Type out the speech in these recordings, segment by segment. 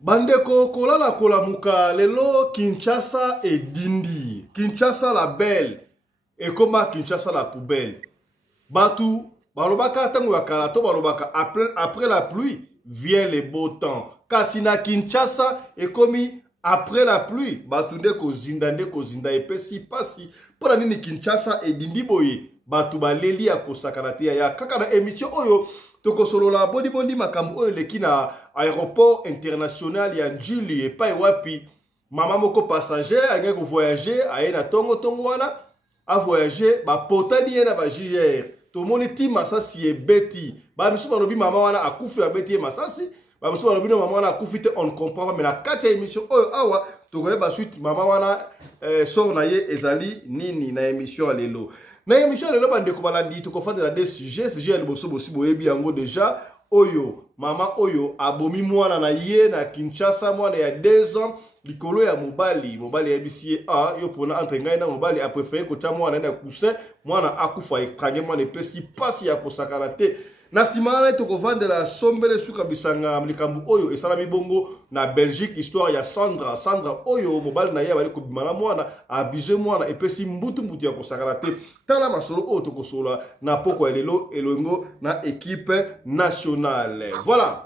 Bandeko kolala kolamuka lelo Kinshasa et Dindi. Kinshasa la belle et comment Kinshasa la poubelle. Batu balobaka tango ya karato balobaka après la pluie vient le beau temps. Kasina Kinshasa et komi après la pluie batu ndeko zinda epesi pasi pona nini Kinshasa et Dindi boye batu baleli ya kosakanate ya kaka na émission oyo toko solo la bondi makambo oyo leki na aéroport international ya Njili epai wapi mama moko passager a ko voyager aye na tongo wana a voyager ba potani ye na ba JR to moni ti masasi e beti ba misu balobi mama wana akufi ya beti e masasi ba misu balobi no mama wana akufi te on comprend pas mais na kati ya émission oyo awa to ko ba suite mama wana sort na ye ezali nini na émission lelo. Na émission lelo bandeko balandi to ko fanda na des sujets ya liboso bosi boyebi yango déjà oyo mama oyo abomi mwana na ye na Kinshasa mwana ya 2 ans likolo ya mobali ya BCA yo pona entre ngai na mobali a préféré ko tia mwana na coussin mwana akufa ekrange mwana epesi pasi ya kosakana te na simana to ko vendre la sombele suka bisanga likambu oyo esalami bongo na Belgique histoire ya Sandra oyo mobali na ye bali ko bimana mwana abuse mwana epesi mbutu ya kosakana te tala masolo oyo to kosola na poko elelo elongo na équipe nationale. Voilà.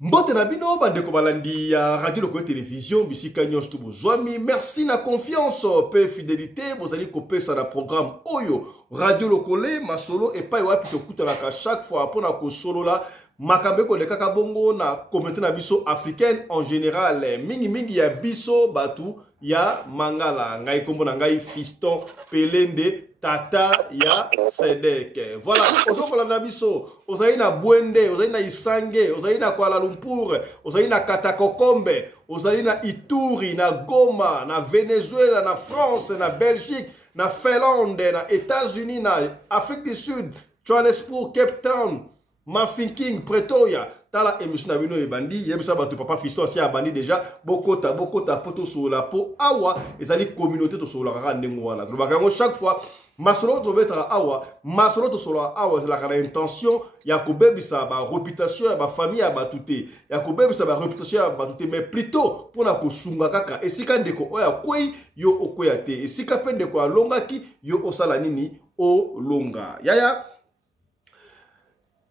Mbote na bino bandeko balandi ya radio loko télévision bisika nyonso to bozwami merci na confiance pe fidélité bozali kopesa na programme oyo radio lokole masolo epai wapi tokutanaka chaque fois pona ko solola makambe ko lekaka bongo na communauté na biso africaine en général mingi ya biso batu ya mangala ngai kombo na ngai Fiston Pelende tata ya Sedek. Voilà, ozokola na biso, ozali na Bwende, ozali na Isange, ozali na Kuala Lumpur, ozali na Katakokombe, ozali na Ituri, na Goma, na Venezuela, na France, na Belgique, na Finlande, na États-Unis, na Afrique du Sud, Johannesburg, Cape Town, Mafinking, Pretoria. Tala émission na bino ebandi yebisa batu papa Fiston si abandi déjà bokota poto sur la po awa ezali communauté to sur la kaka ndengo wana to bakango chaque fois masolo to betra awa masolo to sur la awa c'est la kana intention ya kobebisa ba réputation ya ba famille ya batute ya kobebisa ba réputation ya batute mais plutôt pona kosunga kaka esika ndeko oya kwei yo okoya te esika pende ko alongaki yo osala nini o longa yaya.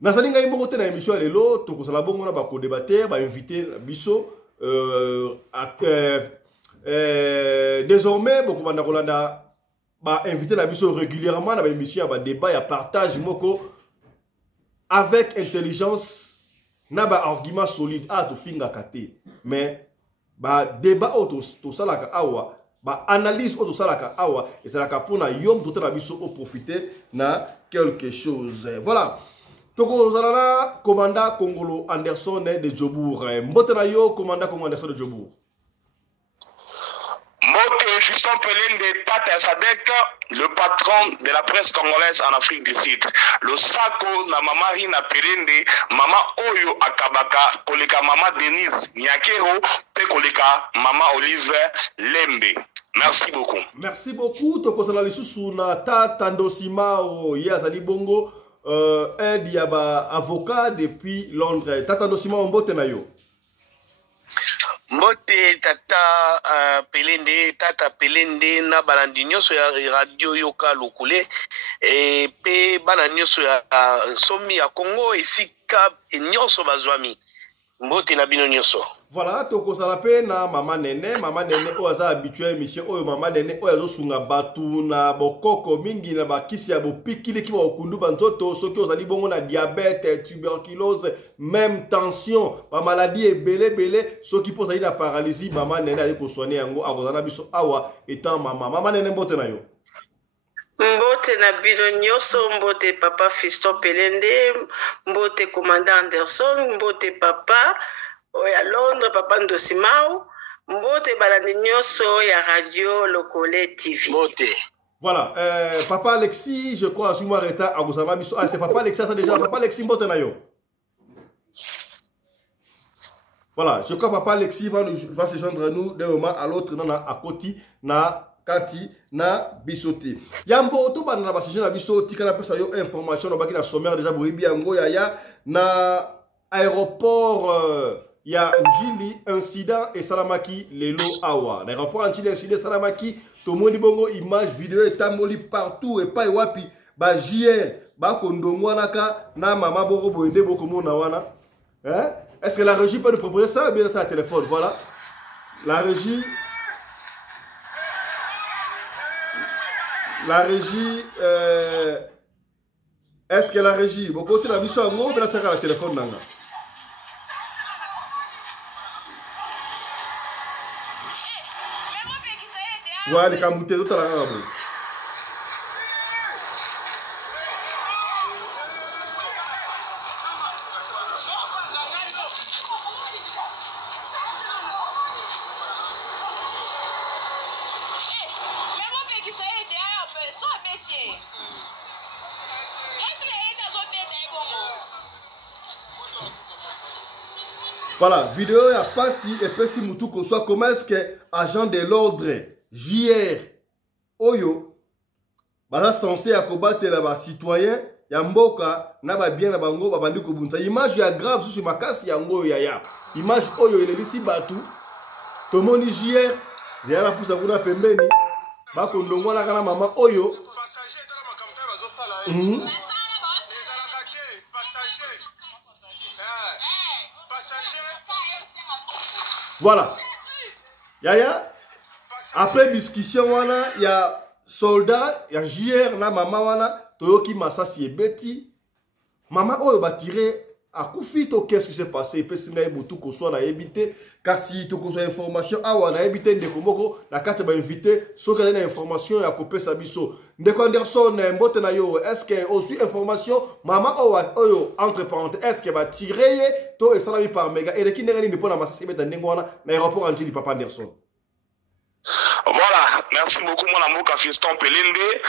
Nasalinga imboko te na émission lelo toko sala bongo na ba ko débattre ba inviter biso désormais boko banda kolanda ba inviter na biso régulièrement na ba émission ba débat ya partage moko avec intelligence na ba argument solide to finga kate mais ba débat to sala ka awa ba analyse to sala ka awa ezalaka pona yom to na biso au profiter na quelque chose. Voilà. Toko zalala commandant Congolo Anderson de Djobour. Mbote na yo commandant Congolo Anderson de Djobour. Mbote Fiston Pelende Tata Sadek, le patron de la presse congolaise en Afrique du Sud. Le sako na mama Rina Pelende, mama Oyo Akabaka, koleka mama Denise Nyakero, pe koleka mama Olive Lembe. Merci beaucoup. Merci beaucoup. Toko zalala lisusu na Tata Ndosima o Yazali Bongo. Un diaba avocat depuis Londres. Tata Ndosima mbote na yo. Mbote tata Pelende na balandi nyonso ya radio yoka lokule pe bana nyonso ya somi ya Congo esika nyonso bazwami. Mbote na bino nyonso. Voilà, toko salape na mama nene oyo aza habitué émission oyo mama nene oyo azosunga batu na bokoko mingi na bakisi ya bopikili ki bakundu banzoto soki ozali bongo na diabète, tuberculose, même tension, ba maladie ebele soki po ozali na paralysie mama nene ali ko soigner yango akozana biso awa étant mama nene mbote na yo. Mbote na bino nyonso, mbote papa Fiston Pelende, mbote commandant Anderson, mbote papa oya Londres, papa Ndosimao, mbote balandi nyonso ya radio Lokole TV. Mbote. Voilà, papa Alexis, je crois, suis-moi retard à Gosama Biso. Ah, c'est papa Alexis, ça déjà, papa Alexis mbote na yo. Voilà, je crois papa Alexis va se joindre à nous d'un moment à l'autre, non, à Koti, na Kati na bisote. Yambo to bana na basije na biso tika na pesa yo information na baki na sommaire déjà boyebi yango ya na aéroport il y a Njili incident et Salamaki lelo awa. L'aéroport Njili incident Salamaki, tout le monde bongo image vidéo et tamoli partout et pas wapi ba JR ba kondongo naka na mama boko boende boko mona wana. Hein? Est-ce que la régie peut nous proposer ça ou bien c'est un téléphone? Voilà. La régie est-ce que la régie beaucoup tu la vu ça ngo bien ça la téléphone nanga. Voilà, les camoutés, tout à l'heure. Voilà, vidéo, il n'y a pas si, et pas si moutou qu'on soit, comment est-ce que agent de l'ordre, JR, Oyo, bah censé à combattre les citoyens, Yamboka, n'a bien la bango, babandi kobunza. Image ya grave sur ma casse, yango yaya. Image Oyo, il est ici batou. Tout le monde JR, j'ai la pousse à vous la pembeni. Bah qu'on donne la kana maman Oyo. Voilà. Yaya, après discussion, il y a soldat, il y a JR, la maman, wana, Toyoki Masasi et Betty. Maman, oh, va tirer à Koufito, qu'est-ce qui s'est passé? Et puis, si tout qu'on soit évité, kasi tout qu'on soit information, ah, on a évité de Komoko, la carte va inviter, sauf qu'il y a une information, il y a coupé sa biso. Ndeko Anderson, mbote na yo, est-ce qu'il y a aussi information, maman, oh, entre parenthèses, est-ce qu'elle va tirer, to et salami par méga, et de qui n'est pas dans ma société dans l'aéroport Angeli Papa Anderson. Voilà, merci beaucoup mon amour Fiston Pelende.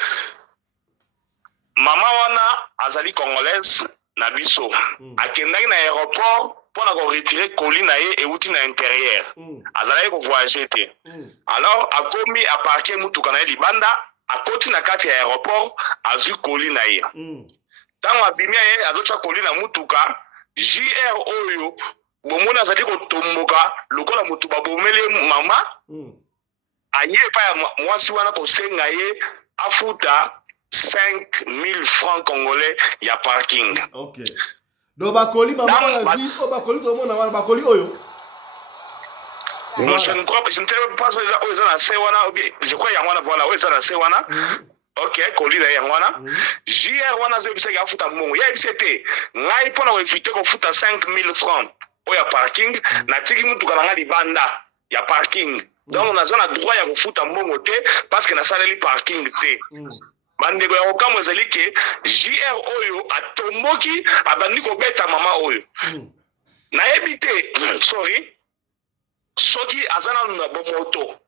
Maman wana azali congolaise na biso. Akendaki na aéroport pour na retirer colis na ye et outil na intérieur. Azali ko voyager te. Alors akomi a parquer mutuka na ye libanda, akoti na kati ya aéroport azu colis na ye. Tango abimi ye azocha colis na mutuka, JR oyo bomona azali ko tomboka lokola mutu babomele mama. Aye pa ya mwasi wana kosenga ye afuta 5 000 francs congolais ya parking. Ok. Donc bakoli maman azi o bakoli to mona wana bakoli oyo. Non, je ne crois pas, je ne sais pas si ils ont la sewana ou bien je crois ya wana voilà, ils ont la sewana. Ok, koli da ya wana. JR wana zo bisa ya futa mongo. Ya bisete. Ngai pona wefite ko futa 5 000 francs o ya parking na tiki mutu kana ngadi banda ya parking. Donc on a le droit ya kofuta mbongo te parce que na saleli parking te. Bandeko ya okamo ezali ke JR oyo atomboki abandi kobeta mama oyo. Na ebite sorry. Soki azana na bomoto.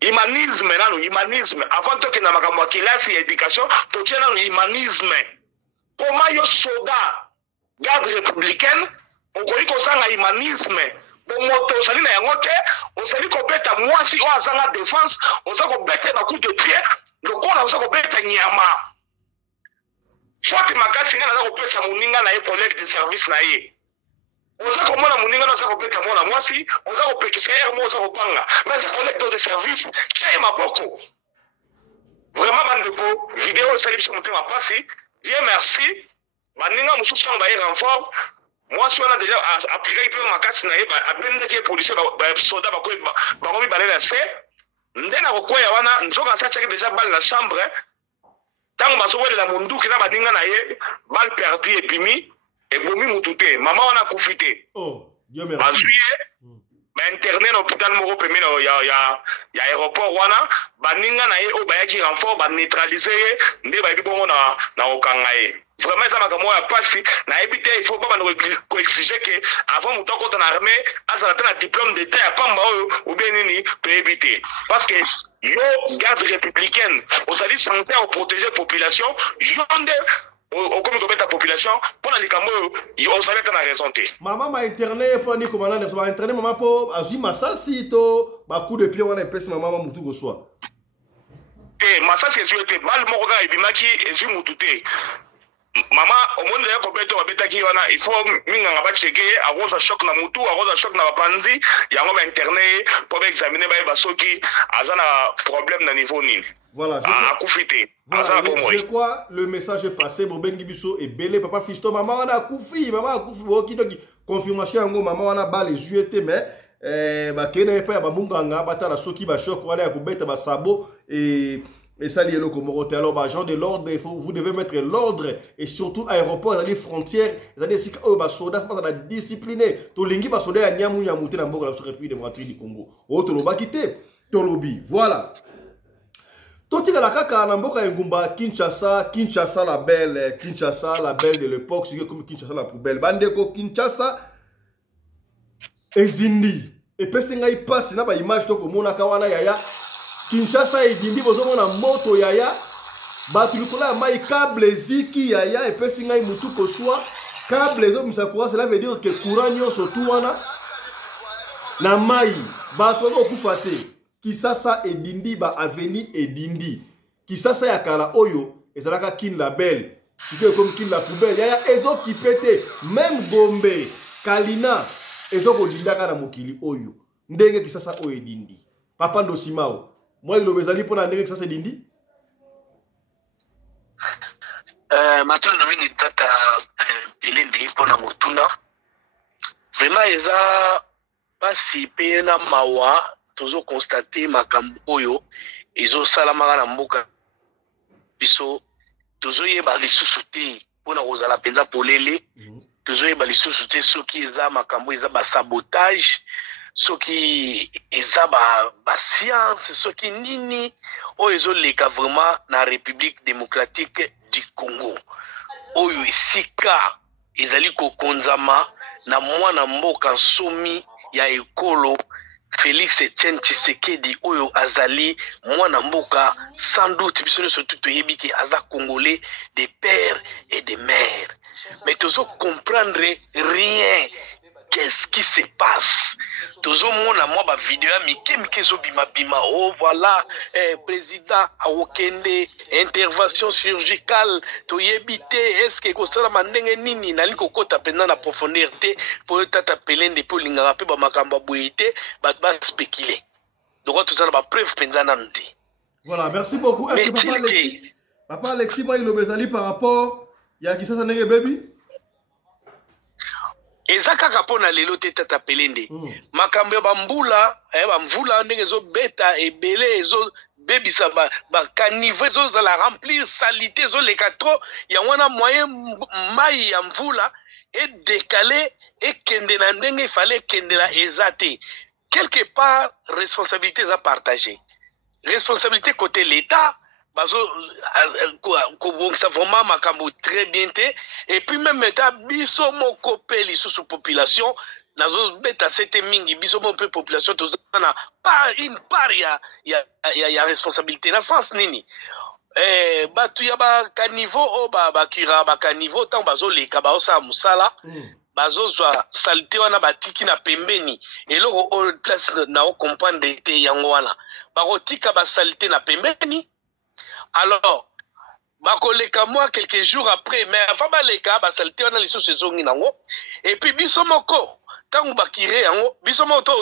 Humanisme nanu humanisme avant to ke na makambo ya kilasi ya éducation to tiena no humanisme. Comment yo soda garde républicaine okoki kozanga humanisme. Bomoto osali na yango te osali kobeta mwasi o azanga défense oza kobeta na coup de pied lokola oza kobeta nyama soit makasi nga naza kopesa moninga na ye collègue de service na ye oza komona moninga na oza kobeta mwana mwasi oza kopekisa ye mo oza kopanga mais c'est collègue de service tie maboko vraiment bandeko vidéo osali biso motema pasi Dieu merci baninga mosusu ntango baye renfort. Moi, si on a déjà appliqué ma casse, à peine que les policiers, les soldats, les balais, ndena kokoya wana nzoka sacha déjà balle la chambre tango basowele la mundu kina badinga na ye balle perdu et bimi et bomi mutute mama wana kufite oh Dieu merci ba internet na hôpital moko pemena ya aéroport wana baninga na ye o bayaki renfort ba neutraliser ye nde ba bibongo na okanga ye. Vraiment ça m'a comme moi passé na ebité il faut pas nous exiger que avant muto ko na armée azala un diplôme d'état ya pamba ou bien nini peut éviter parce que yo garde républicaine aux alliés censés protéger population yonde au comme de la population pour la likambo yo savait na raison té maman m'a internet pour ni commandant de soit internet maman pour azi masasi to ba coup de pied wana pèse maman mutu ko soit te masasi ezio te mal moko ka ebimaki ezio mutu te. Mama, au monde de compétition, il faut minga ba checker à rose choc na mutu, à rose choc na panzi, ya ngoma internet pour examiner ba soki azana problème na niveau nil. Voilà, je crois le message est passé. Bobengi biso et belé papa Fisto maman on a koufi, confirmation yango maman on a bas les yeux mais ba kene pa ba munganga batala soki ba choc wala ya kubeta ba sabo et ça lié le Comorote. Alors, bah, gens de l'ordre, vous devez mettre l'ordre et surtout aéroport, les frontières, c'est-à-dire si bah soda pas la discipliné. To lingi ba soda ya nyamu nyamuté na mboka la République démocratique du Congo. O to loba kité, to lobi. Voilà. Totika la kaka na mboka ngumba Kinshasa la belle de l'époque, c'est comme Kinshasa la poubelle. Bandeko Kinshasa ezindi. Et pesinga i passe na ba image to ko mona kawana yaya. Kinshasa edindi bozomo na moto yaya batu likola mai câble ziki yaya et pesinga mutu ko soit câble zo misakura, cela veut dire que courant nyonso tu wana na mai batu ko kufate Kisasa edindi ba aveni edindi Kisasa ya kala oyo ezalaka kin la belle sike comme kin la poubelle yaya ezo kipete même Gombe Kalina ezo ko dindaka na mokili oyo ndenge Kisasa oyo edindi papa Ndosimao. Moi, il obézali pour l'année que ça c'est dindi. Maintenant, nous avons tata Pelende pour la motuna. Vraiment, ils ont passé pena mawa. Toujours constaté makambo oyo. Ils ont salamara na mboka. Biso toujours yeba lisusuté pour na rozala penza polele. Toujours yeba lisusuté ceux qui ils makambo ils ba sabotage. Ce qui est ba science, ce qui nini, o ezo leka vraiment na République démocratique du Congo. Oyo isika ezali ko konzama na mwana mboka somi ya ekolo Félix Etienne Tshisekedi oyo azali mwana mboka sans doute biso surtout toyebi ki aza congolais des pères et des mères. Mais toujours comprendre rien. Qu'est-ce qui se passe? Toujours mon moi ba vidéo mike zo bima oh voilà président awokende intervention chirurgicale to yebite est-ce que ko sala mandenge nini nali ko kota pendant la profondeur te pour tata Pelende pour linga pe ba makamba boité ba spéculer. Donc tout ça ba preuve pendant nanti. Voilà, merci beaucoup. Est-ce que papa Alexis moi il obezali par rapport ya Kisasa ndenge baby? Ezaka kapona lelo te tata Pelende. Makambo bambula, bamvula ndenge zo beta ebele zo bebisa ba caniveau zo za la remplir salité zo le katro ya wana moyen mai ya mvula et décalé et kende na ndenge fallait kende la ezate. Quelque part responsabilité à partager. Responsabilité côté l'État. Ça vraiment makambo très bien et puis même état biso moko peli sous population nazo beta c'était mingi biso moko population to na pas une part ya responsabilité la France nini batu ya ba caniveau o ba kira ba caniveau tant bazo leka ba osa musala bazo zwa salité wana batiki na pembeni eloko o place na o comprendre te yango wana ba rotika ba salité na pembeni. Alors, bakoleka moi quelques jours après, mais avant baleka, basalite on a les sous saison nango. Et puis bisomoko, tangu bakire yango, bisomoko to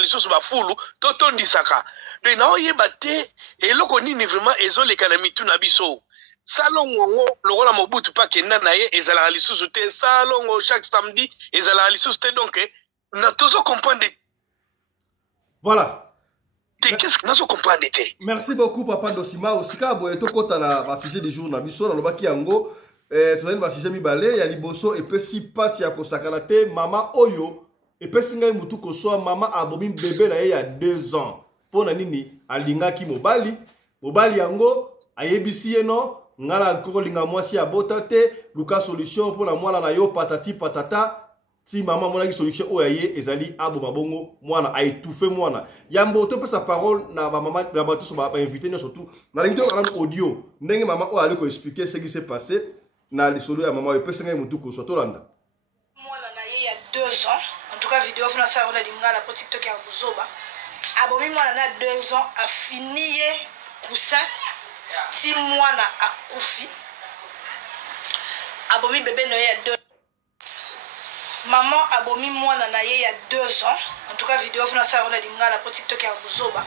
les sous ba fulu, to tondisaka. De na oyebate, et loko nini vraiment ezoleka na mitu na biso. Salongo lokola Mobutu pa kenda na ye ezala les sous te, salongo chaque samedi ezala les sous te donc na tozo comprendre. Voilà. Qu'est-ce que nous comprenons? Merci beaucoup papa Ndosima osika boye to kota na sujet du jour na biso na lobaki yango tozali ba sujet mibale ya liboso et pesi passe ya kosakana te mama oyo et pesi ngai mutu ko so mama abomi bébé na ye ya 2 ans pona nini alingaki mobali yango ayebisi ye no ngala ko linga mwasi ya bota te luka solution pona mwana na yo patati patata. Si maman mon solution oyaye ezali abo mabongo mwana a étouffé mwana yambo to sa parole na ba maman na ba tous ba invité surtout na lingi to audio ndenge maman o ali ko expliquer ce qui s'est passé na li solo ya maman e pesa ngai mutu ko so to landa mwana na ye ya 2 ans en tout cas vidéo fina sa on a lingala po TikTok ya kuzoba abo mi mwana na 2 ans a fini coussin ti mwana akufi abomi bébé na ye ya 2 maman abomi mwana na ye ya 2 ans en tout cas vidéo fina ça on a dit ngala pour TikTok ya Buzoba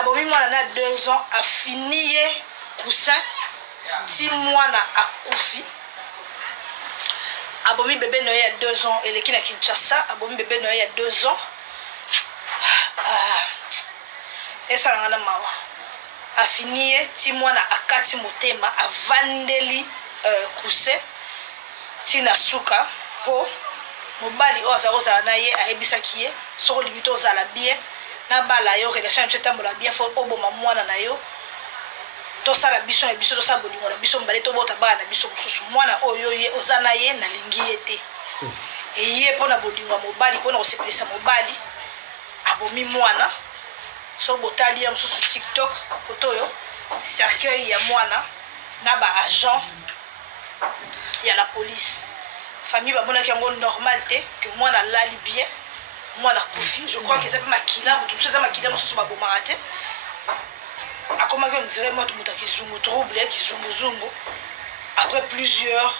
abomi mwana na 2 ans a fini ye coussin ti mwana akufi abomi bébé na ye ya 2 ans eleki na Kinshasa abomi bébé na ye ya 2 ans esalanga na mawa afini ye ti mwana akati motema avandeli coussin tina suka po mobali oyo aza kozala na ye ayebisaki ye soki olingi tozala bien na bala yo relation ya biso etambola bien fo oboma mwana na yo tosala biso na biso tosala bolingo na biso mibale tobota bana na biso mosusu mwana oyo ye oza na ye nalingi ye te eye mpona bolingo ya mobali mpona kosepelisa mobali abomi mwana so botali ya mosusu TikTok koto oyo cercueil ya mwana na baagent ya la police famille bamonaki yango normal te que mwana lali bien mwana kufi je crois que ça peut makila moto mosusu eza makila mosusu babomaka te akomaki on dirait moto moto akizungu trouble kizunguzungu après plusieurs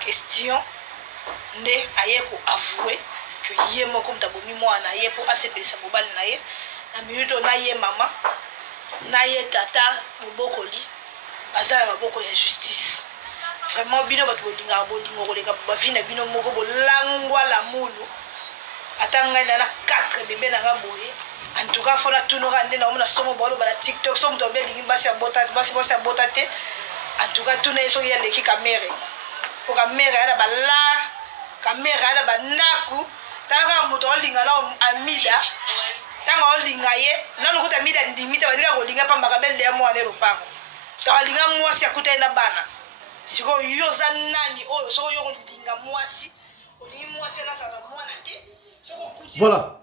questions nde aye koavouer que ye moko moto abomi mwana ye mpo asepelisa mobali na ye na minute oyo na ye mama na ye tata mobokoli baza na maboko ya justice vraiment bino bato bolingaka bolingo koleka bavi na bino moko bolangwa la mulu ata ngai na 4 bebe na nga boye en tout cas fona tunoka nde naomona somo baloba na TikTok so moto abelingi basi abota te en tout cas tuna ye soki yaleki kamere po kamere ya na balar kamere ya na banaku talaka moto olinga na amida tanga olinga ye nano kuta amida ndimi te badika kolinga pambaka bende ya mwana elopango takalinga mwasi akuta ye na bana siko yo za nani oyo soko yo kolinga mwasi olingi mwasi nazala mwana te soko kuti voilà.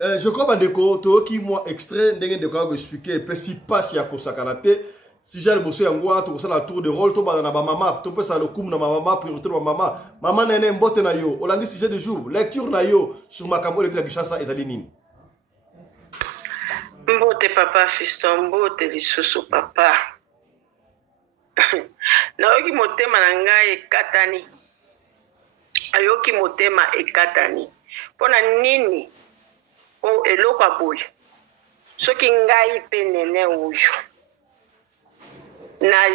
Je crois bandeko toki moi extrait ndenge ndeko ko expliquer pe si passe ya kosakana te si j'ai le bosso yango to kosala tour de rôle to bana ba mama to pesa le kum na mama priorité na mama nene mbote na yo olandi sujet de jour lecture na yo sur makambo le Kinshasa ezali nini mbote papa fiston mbote lisusu papa nayoki motema na ngai ekatani ayoki motema ekatani mpona nini o eloko aboye soki ngai mpe nene oyo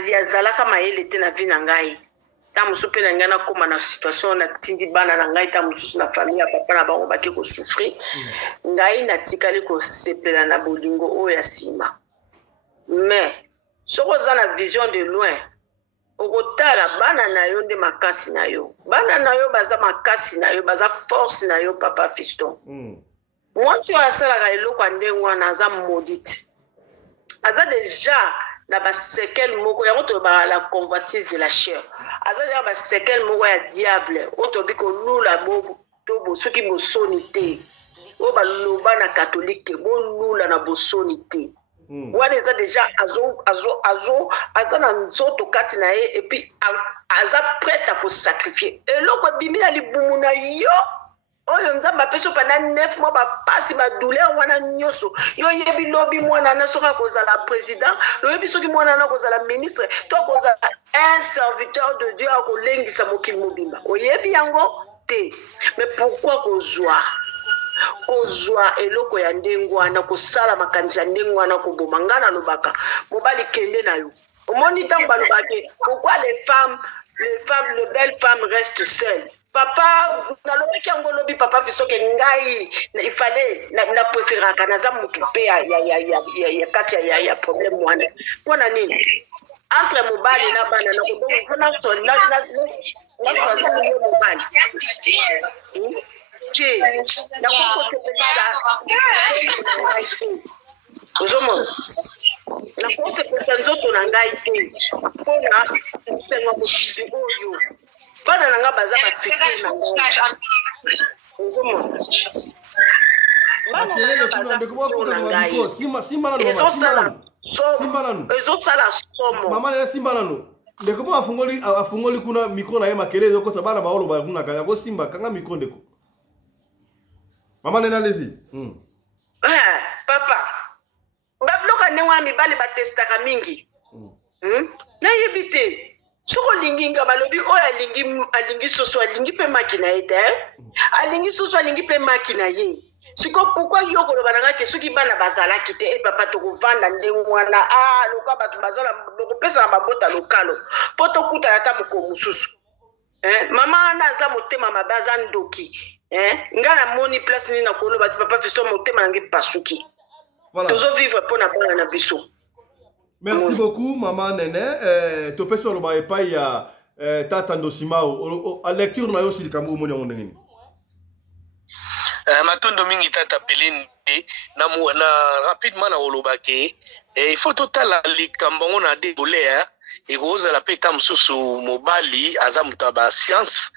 yazalaka mayele te na vi na ngai ta mosusu mpe na ngai nakóma na situation natindi bana na ngai ta mosusu na famille ya papa na bango baki kosouffrir ngai natikali kosepela na bolingo oyo ya nsima mais soki oza na vision de loin okotala bana na yo nde makasi na yo bana na yo baza makasi na yo baza force na yo papa fiston mwasi oyo asalaka eloko ya ndenge wana aza maudite aza deja na basekele moko yango tolobaka la convoitise de la chair aza deja basekele moko ya diable oyo tobi kolula to soki bosoni te oyo baloba na katolike bolula na bosoni te wana eza deja aza na nzoto kati na ye epuis aza prête à kosacrifie eloko ebimi na libumu na yo oyo nzambe apesi pendant 9 mois bapasi badouleur wana nyonso yo yebi lobi mwana na soki akozala président loyebi soki mwana na akozala ministre to akozala un serviteur de Dieu akolengisa mokili mobimba oyebi yango te mais pourquoi kozwa eloko ya ndenge wana kosala makanisi ya ndenge wana koboma nga nalobaka mobali kende na yo omoni ntango balobake pourquoi les belles femmes restent seules papa nalobaki yango lobi papa fisoke ngai il fallait na préféraka naza mutu mpe ya kati ya problème wana mpona nini entre mobali na bana nakochoisir yo mobali ke nakokosepesa ozomona nakosepesa nzoto na ngai te mpona kosenga mokili oyo bana na nga baza bafikir na ngai ozomona ezosala somo mama nene simba nano ndeko mo afungoli kuna mikro na ye makele ezokota bana baoloba kunaka yako simba kanga mikro ndeko mama nene alezi papa babiloka ndenge wana mibali batestaka mingi nayebi te soko linginga balobi oyo alingi soso alingi pe makina ete alingi soso alingi pe makina ye siko pourquoi yo koloba nanga ke soki bana bazala kite e papa to kovanda ndengo wana loka bato bazala lokopesa na bambota lokalo po tokuta ata moko mususu mama ana aza motema mabe aza ndoki nga na moni place nini na koloba ti papa Fiston motema nange pasuki tozo vivre mpo na bana na biso. Merci beaucoup, Maman Nene. Tu peux sur le bail ya Tata Ndosimao. À lecture, on a aussi le Cameroun mon yon. Matondo mingi Tata Pelende na rapidement na olobake. Il faut total les Cambon na débolé et rose la paix comme sous mobali azamuta ba science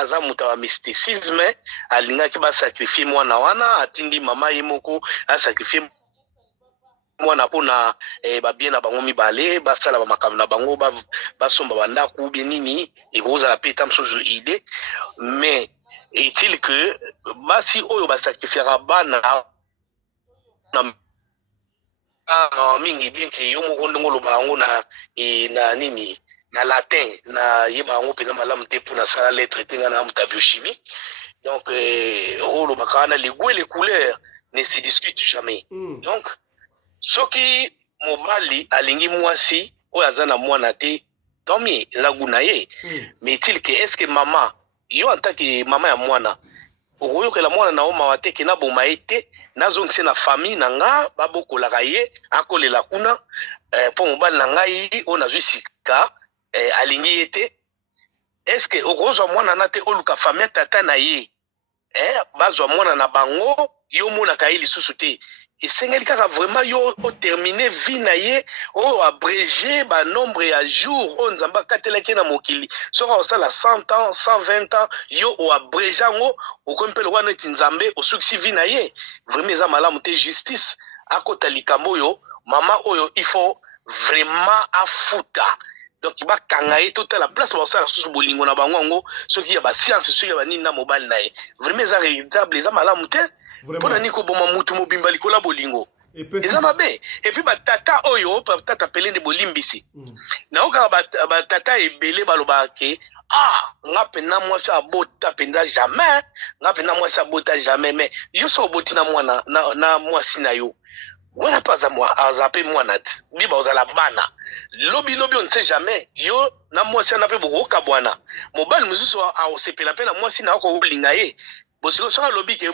azamuta ba mysticisme alinga ki ba sacrifier mwana wana atindi mama yemoko a sacrifier mwana pona babien na bango mibale basala ba makambo na bango basomba banda ku bien nini et rose la paix comme sous idée mais est-il que basi oyo ba sacrifiera bana na mingi bien que yo mo ndongo lo bango na nini na latin na yeba ngo pena malamu te pour na sala lettre tenga na muta biochimie donc lo bakana les goûts et les couleurs ne se discutent jamais donc soki mobali alingi mwasi oyo azana mwana te tant mieux laguna ye mais est-il que est-ce que maman yo en tant que maman ya mwana okoyokela mwana na oma wateke na boma ete nazongise na famille na nga babokolaka ye akolela kuna mpo mobali na ngai oyo nazwi sika alingi ye te estce okozwa mwana na te oluka famille tata na ye bazwa mwana na bango yo monaka ye lisusu te esengeli kaka vraiment yo otermine vie na ye abrégé ba nombre ya jour oyo nzambe akatelaki na mokili soki osala 100 ans 120 ans yo oabrégé yango okomi mpe lokwa neti nzambe osukisi vie na ye vraiment eza malamu te justice akota likambo oyo mama oyo il faut vraiment afuta donc bakanga ye totala place basala susu bolingo na bango yango soki ya basiance soki ya banini na mobali na ye vraiment eza réalisable eza malamu te pona niko boma mutu mobimba likola bolingo eza mabe epuis batata oyo tata Pelende bolimbisi naoka batata ebele balobake nga pena mwasi abota mpenza jamais nga pena mwasi abota jamais mais yo so oboti na mwana na mwasi na yo wana mpe aza mpe mwana te biba ozala bana lobi on ne sait jamais yo na mwasi ana mpe bokoka bwana mobali mosusu aosepela mpe na mwasi na okolinga ye bosiko soki alobi ke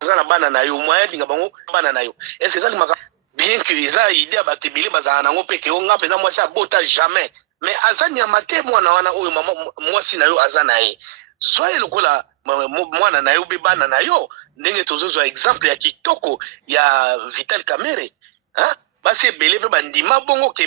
na bana na yo moya linga bango bana na yo est-ce que ça limaka bien que eza idée ya bato ebele bazala nango mpe ke nga mpena mwasi abota jamais mais aza nyama te mwana wana oyo mwasi na yo aza na ye zwa ye lokola mwana na yo mpe bana na yo ndenge tozozwa exemple ya kitoko ya Vital Kamerhe basi ebele mpe bandima bongo ke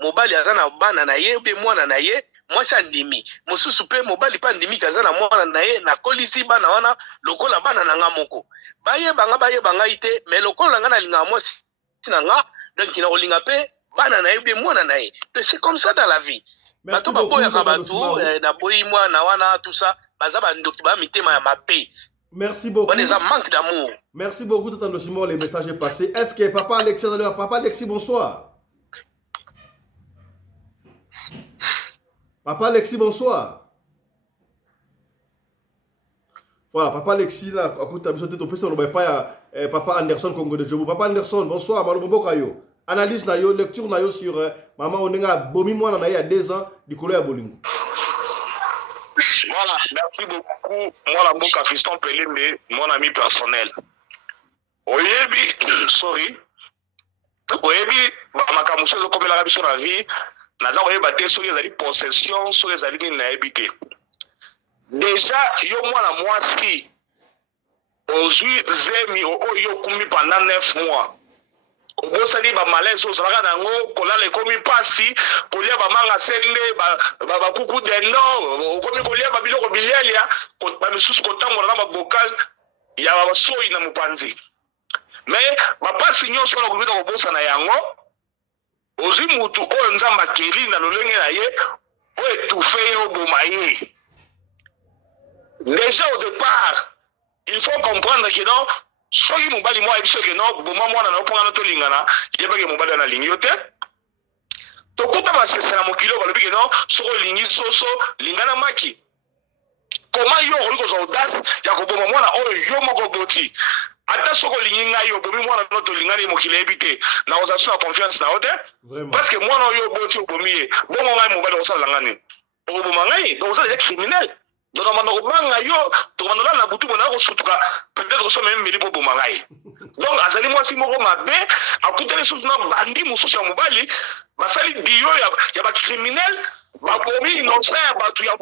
mobali aza na bana na ye mpe mwana na ye mwasi andimi mosusu mpe mobali mpe andimi kaza na mwana na ye nakolisi bana wana lokola bana na nga moko bayeba ngai te mais lokola nga nalingaka mwasi na nga donc nakolinga mpe bana na ye mpe mwana na ye c'est comme ça dans la vie bato baboyaka bato naboyi mwana wana tout ça baza bandoki baya mitema ya mabe. Merci beaucoup. On a un manque d'amour. Merci beaucoup, Tata Ndosimao, les messages est passé. Est-ce que Papa Alexis, Papa Alexis, bonsoir. Papa Alexis, bonsoir. Voilà, Papa Alexis, là, écoute, Papa Anderson, Congo de Djobo. Papa Anderson, bonsoir, Malombo Kayo. Analyse na yo, lecture na yo sur Maman Onenga, Bomi Mwana na il y a 2 ans, du Kolo ya Bolingo. Voilà, merci beaucoup. Moi, la boka Fiston Pelende, mon ami personnel. Oyebi, sorry. Oyebi, makamuso zo comme la rabi sur la vie. Naza oyeba te sur les possessions, sur les alliés na habité. Déjà, yo mwana mwasi. Ozui zemi yo kumi pendant 9 mois. Obosali ba malaise ozalaka nango kolala ekomi pasi kolia ba manga sende ba kuku dendo okomi kolia ba biloko bilelia ba misusu kotambola na ba bokal ya ba soyi na mupanzi mais ba pasi nyonso na kobina kobosa na yango ozi mutu oyo nzamba keli na lolenge na ye o étouffé yo bomaye. Déjà au départ il faut comprendre que non soki mobali mwa biso ke no boma mwana na oponga to lingana yebake mobali na lingi yote tokuta basese na mokilo balobi ke no soko lingi soso lingana maki koma yo oliko za audace ya koboma mwana oyo yo moko boti ata soko lingi ngai yo bomi mwana no to lingana mokilo ebite na ozasu na confiance na ote parce que mwana oyo boti obomi ye bongo ngai mobali osala ngani oboma ngai donc osala criminel donc on manga yo to mandala na butu bona ko sutuka peut-être so même meli bobo mangai donc azali mwasi moko mabe akutele susu na bandi mususu ya mobali basali dio ya ba criminel ba bomi innocent ba tu ya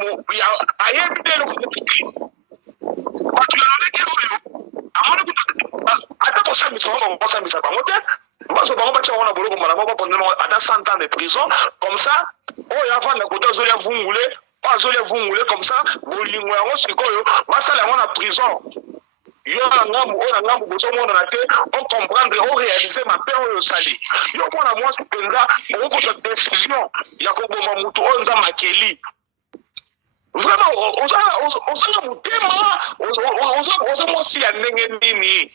ayebite lo ba tu ya leki yo amona kuta ata ko sami so ba sami sa bangote baso bango ba tshona boloko mala ba pondela ata 100 ans de prison comme ça oh ya va na kota zo ya vungule pas les vungule comme ça bolingo yango sikoyo basala yango na prison yo na ngambu bozo mona na te on comprendre on réaliser ma peur yo sali yo kona moi penza on ko ta décision ya ko boma mutu onza makeli vraiment on mutema on mo si ya ndenge nini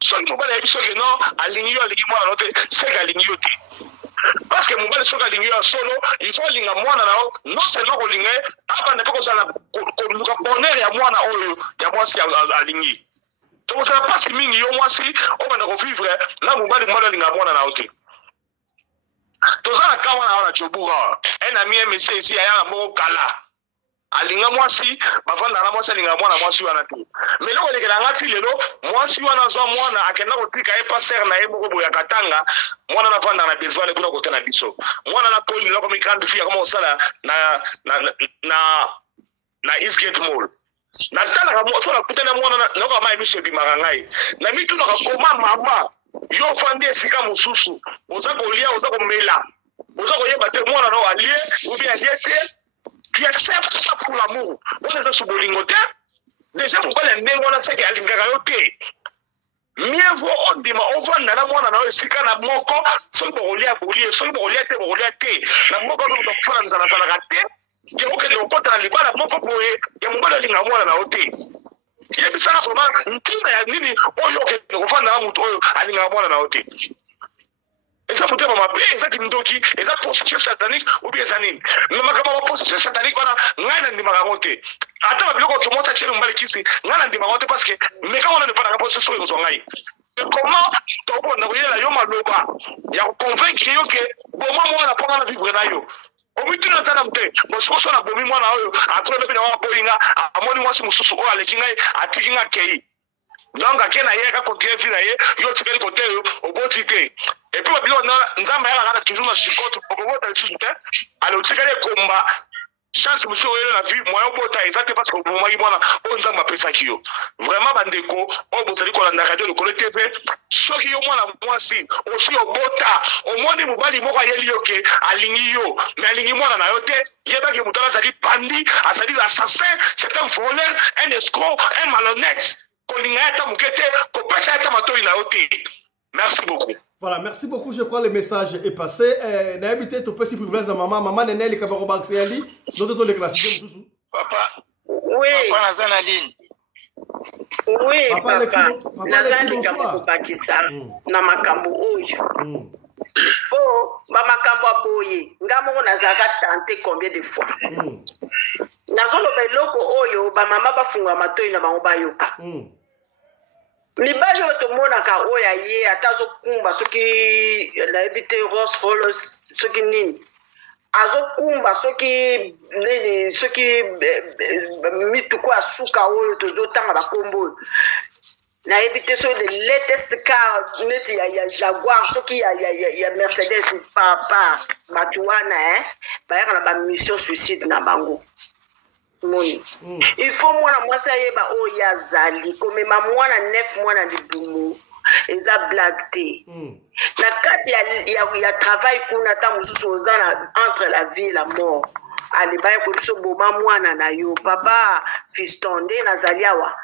so ni mobali ya biso ke no alingi mwana note seka alingi yo te parce que mobali soki alingi yo ya solo il faut alinga mwana na yo non seulement kolinga ye abanda mpe kozala koluka bonheur ya mwana oyo ya mwasi alingi tokozala mpasi mingi yo mwasi obanda kovivre na mobali alinga mwana na yo te toza na ka wana awa na Djoboura un ami mc esi aya na moko kala alinga mwasi bavanda na mwasi alinga mwana mwasi wana te mais loko lekela ngati lelo mwasi wana zwa mwana akenda kotika ye paser na ye moko boya katanga mwana na vanda na besoin kuna kote na biso mwana na poli loko mi grande fille kama osala na Eastgate Mall na tala kama so na kutana mwana na kama ebiso bimaka ngai na mitu na koma mama yo fandi esika mususu oza kolia oza komela oza koyeba te mwana no alie ou bien alie te tu acceptes ça pour l'amour. On est dans ce bolingote. Déjà, pourquoi les nègres c'est qu'elle est mieux vaut on dit on va na mwana na esika na moko so bolia te na moko do kufana nzana sana kate ke oke do kota na libala moko boye ya mbala linga mwana na hote ile bisana koma ntina ya nini oyo ke kufana na mtu oyo alinga mwana na hote. Et ça peut être ma paix, et ça qui me dit, et ça possession satanique ou bien ça n'est. Mais ma camarade possession satanique, on a rien de ma raconter. Attends, le gars qui commence à tirer un balai ici, on a rien de ma raconter parce que, mais quand on n'a pas la possession, ils ont rien. Comment, on a vu la yoma loba, il y a convaincu que, bon, moi, on n'a pas la vivre na yo. Omitu na tana mte, bosko na bomi mwana oyo, atole bina wa boyinga, amoni mwasi mususu o alekinga, atikinga kei. Donc akena ye ka continuer vie na ye yo tikeli côté yo obotike et puis babilo na nzamba ya kana toujours na shikoto obota tsuite ale tikeli komba chance monsieur yo na vie moyo bota exacte parce que bomaki mwana o nzamba pesa kiyo vraiment bandeko o bozali ko landa radio le TV soki yo mwana mwasi osi obota omoni mobali moko yeli yoke alingi yo mais alingi mwana na yo te yebaki mutala azali bandi azali assassin c'est un voleur un escroc un malhonnête. Merci beaucoup. Voilà, merci beaucoup. Je crois que le message est passé. N'habitez pas si privilège de maman. Maman n'est pas Kabarobaxiali. D'autres les classiques. Papa. Oui. Papa Nazanaline. Oui, papa. Nazanaline Kabakisa. Na makambo oyo. Oh, ba makambo aboye. Ngamo nazaka tenter combien de fois. Nazolo beloko oyo ba mama bafunga matoi na bango bayoka. Mibali otomonaka oya ye atazo kumba soki na ebite Ross Rolls soki nini. Azo kumba soki nini soki mituko asuka oyo tozotanga bakombo. Na ebite so de latest car neti ya Jaguar soki ya Mercedes papa batuana bayaka na ba mission suicide na bango. Moni. Il faut mwana mwasa yeba o ya zali komema mwana 9 mwana libumu eza blague te. Na kati ya travail kuna ta mususu ozana entre la vie et la mort. Ali baye ko biso boma mwana na yo papa fiston de nazali awa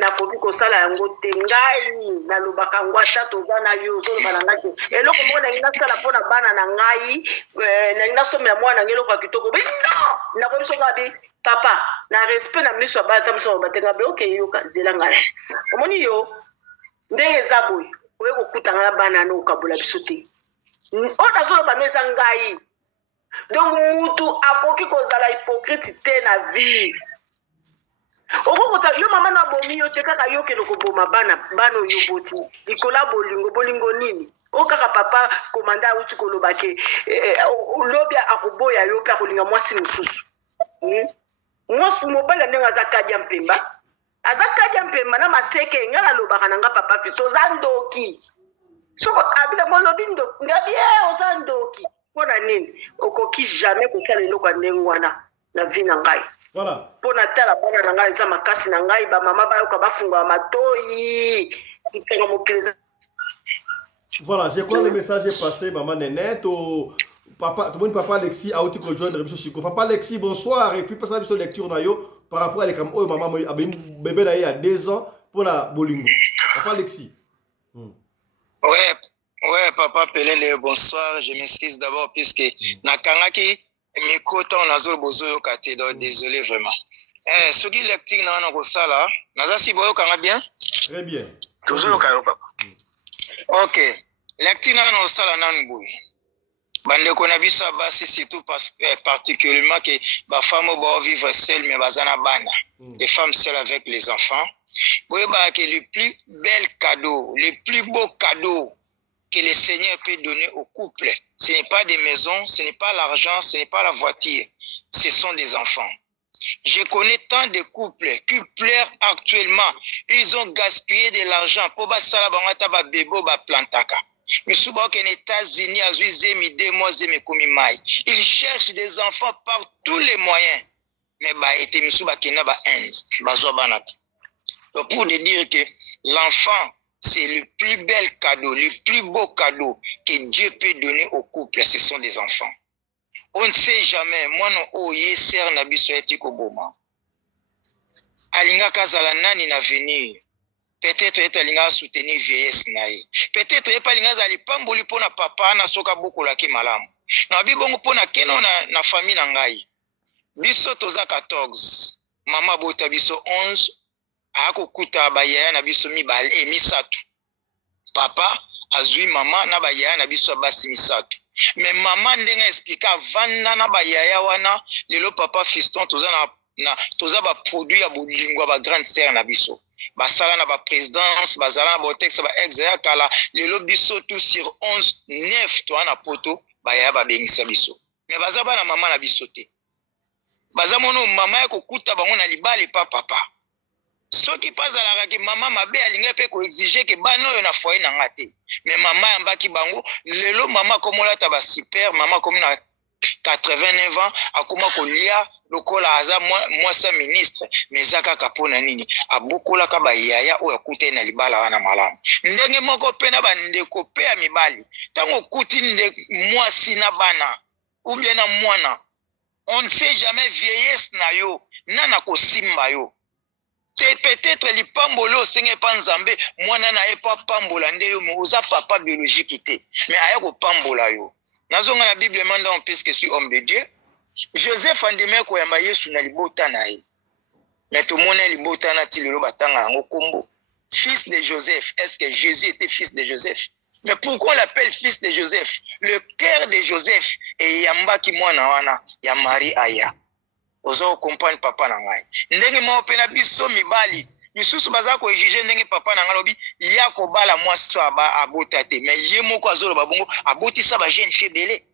na kobi ko sala yango te ngai na lobaka ngwata to bana yo zo bana ngaki eloko mona ngina sala pona bana na ngai na ngina somela mwana ngelo kwa kitoko bi no na ko biso ngabi papa na respect na miso ba ta miso ba tenga be okay yo ka zelanga omoni yo ndenge zaboy oye kokutanga bana no kabula bisote o na zo ba no ngai donc mutu akoki kozala hypocrite te na vie okokota yo mama na bomi yo te kaka yo kelo koboma bana yo boti likola bolingo nini o kaka papa komanda uti kolobake lobi akoboya yo pe akolinga mwasi mosusu mwasi mobala ndenge azakadia mpemba na maseke ngala lobaka nanga papa Fisto zandoki soko abila molobi ndo ngabi ozandoki pona nini okoki jamais kosala eloko ndenge wana na vie na ngai. Voilà. Pour Natal, la nanga eza makasi na ngai ba mama ba yoka bafunga matoi. Voilà, je crois que le message est passé, maman Nénette. Papa, tout le monde, papa Alexis a aussi rejoindre M. Chico. Papa Alexis, bonsoir. Et puis, passer la lecture par rapport à l'écran. Oh, maman, bébé là, il y a 2 ans pour la Bolingo. Papa Alexis. Ouais, papa Pelende, bonsoir. Je m'excuse d'abord puisque Nakangaki. Mikoto nazolo bozo kate donc désolé vraiment. Ce qui lecture na ko sala, naza si boyo kanga bien? Très bien. Toujours ka papa. OK. Lecture na ko sala na ngui. Bande ko na biso basi surtout parce particulièrement que ba femme bo vivre seule mais bazana bana. Les femmes seules avec les enfants. Boyo ba que le plus bel cadeau, le plus beau cadeau que le Seigneur peut donner au couple. Ce n'est pas des maisons, ce n'est pas l'argent, ce n'est pas la voiture. Ce sont des enfants. Je connais tant de couples qui pleurent actuellement. Ils ont gaspillé de l'argent pour basala bangata ba bebo ba plantaka. Misuba aux États-Unis a zemi 2 mois zemi komi mai. Ils cherchent des enfants par tous les moyens. Mais ba été misuba kena ba bazo banat. Donc pour dire que l'enfant c'est le plus bel cadeau, le plus beau cadeau que Dieu peut donner au couple, ce sont des enfants. On ne sait jamais, moi non oye ser na biso etiko boma. Alinga kazala nani na venir. Peut-être et alinga soutenir vieillesse nae. Peut-être et alinga zali pamboli pona papa na soka boko la ki malamu. Na bibongo pona keno na famille na ngai. Biso toza 14, mama bota biso 11. Ako kuta bayaya na biso mibale misatu. Papa azui mama na bayaya na biso basi misatu. Mais maman ndenga explica vanda na bayaya wana lelo papa Fiston toza ba produit ya bolingwa ba grande sœur na biso. Basala na ba présidence, bazala na ba texte ba ex kala lelo biso tout sur 11 9 to na poto bayaya ba bengisa biso. Mais bazaba na mama na biso te. Bazamono mama ya kokuta bango na libale pa papa. Ce qui passe à la rage, maman m'a bien aligné peut exiger que bano yo na foyer na ngate. Mais maman yambaki bango, lelo maman comme la taba super, maman comme na 89 ans, akoma kolia lokola aza moi sa ministre, mais zaka kapona nini. Abukola ka ba yaya o yakute na libala wana malamu. Ndenge moko pena ba ndeko pe ya mibali. Tango kuti nde moi sina bana ou bien na mwana. On ne sait jamais vieillesse na yo, nana ko simba yo. C'est peut-être les pambolo senge panzambe mwana na epa pambola ndeyo moza papa biologique té mais aya ko pambola yo nazonga na Bible manda on puisque suis homme de Dieu Joseph andeme ko yamba Yesu na libota na ye mais tout monde libota na tilelo batanga ngo kombo fils de Joseph. Est-ce que Jésus était fils de Joseph? Mais pourquoi on l'appelle fils de Joseph? Le cœur de Joseph et yamba ki mwana wana ya Marie aya ozo comprendre papa na ngai ndenge mo pena biso mibali misusu baza ko exige ndenge papa na ngai lobi ya ko bala mwaso abota te mais ye moko azolo babongo abotisa ba jeune fille belé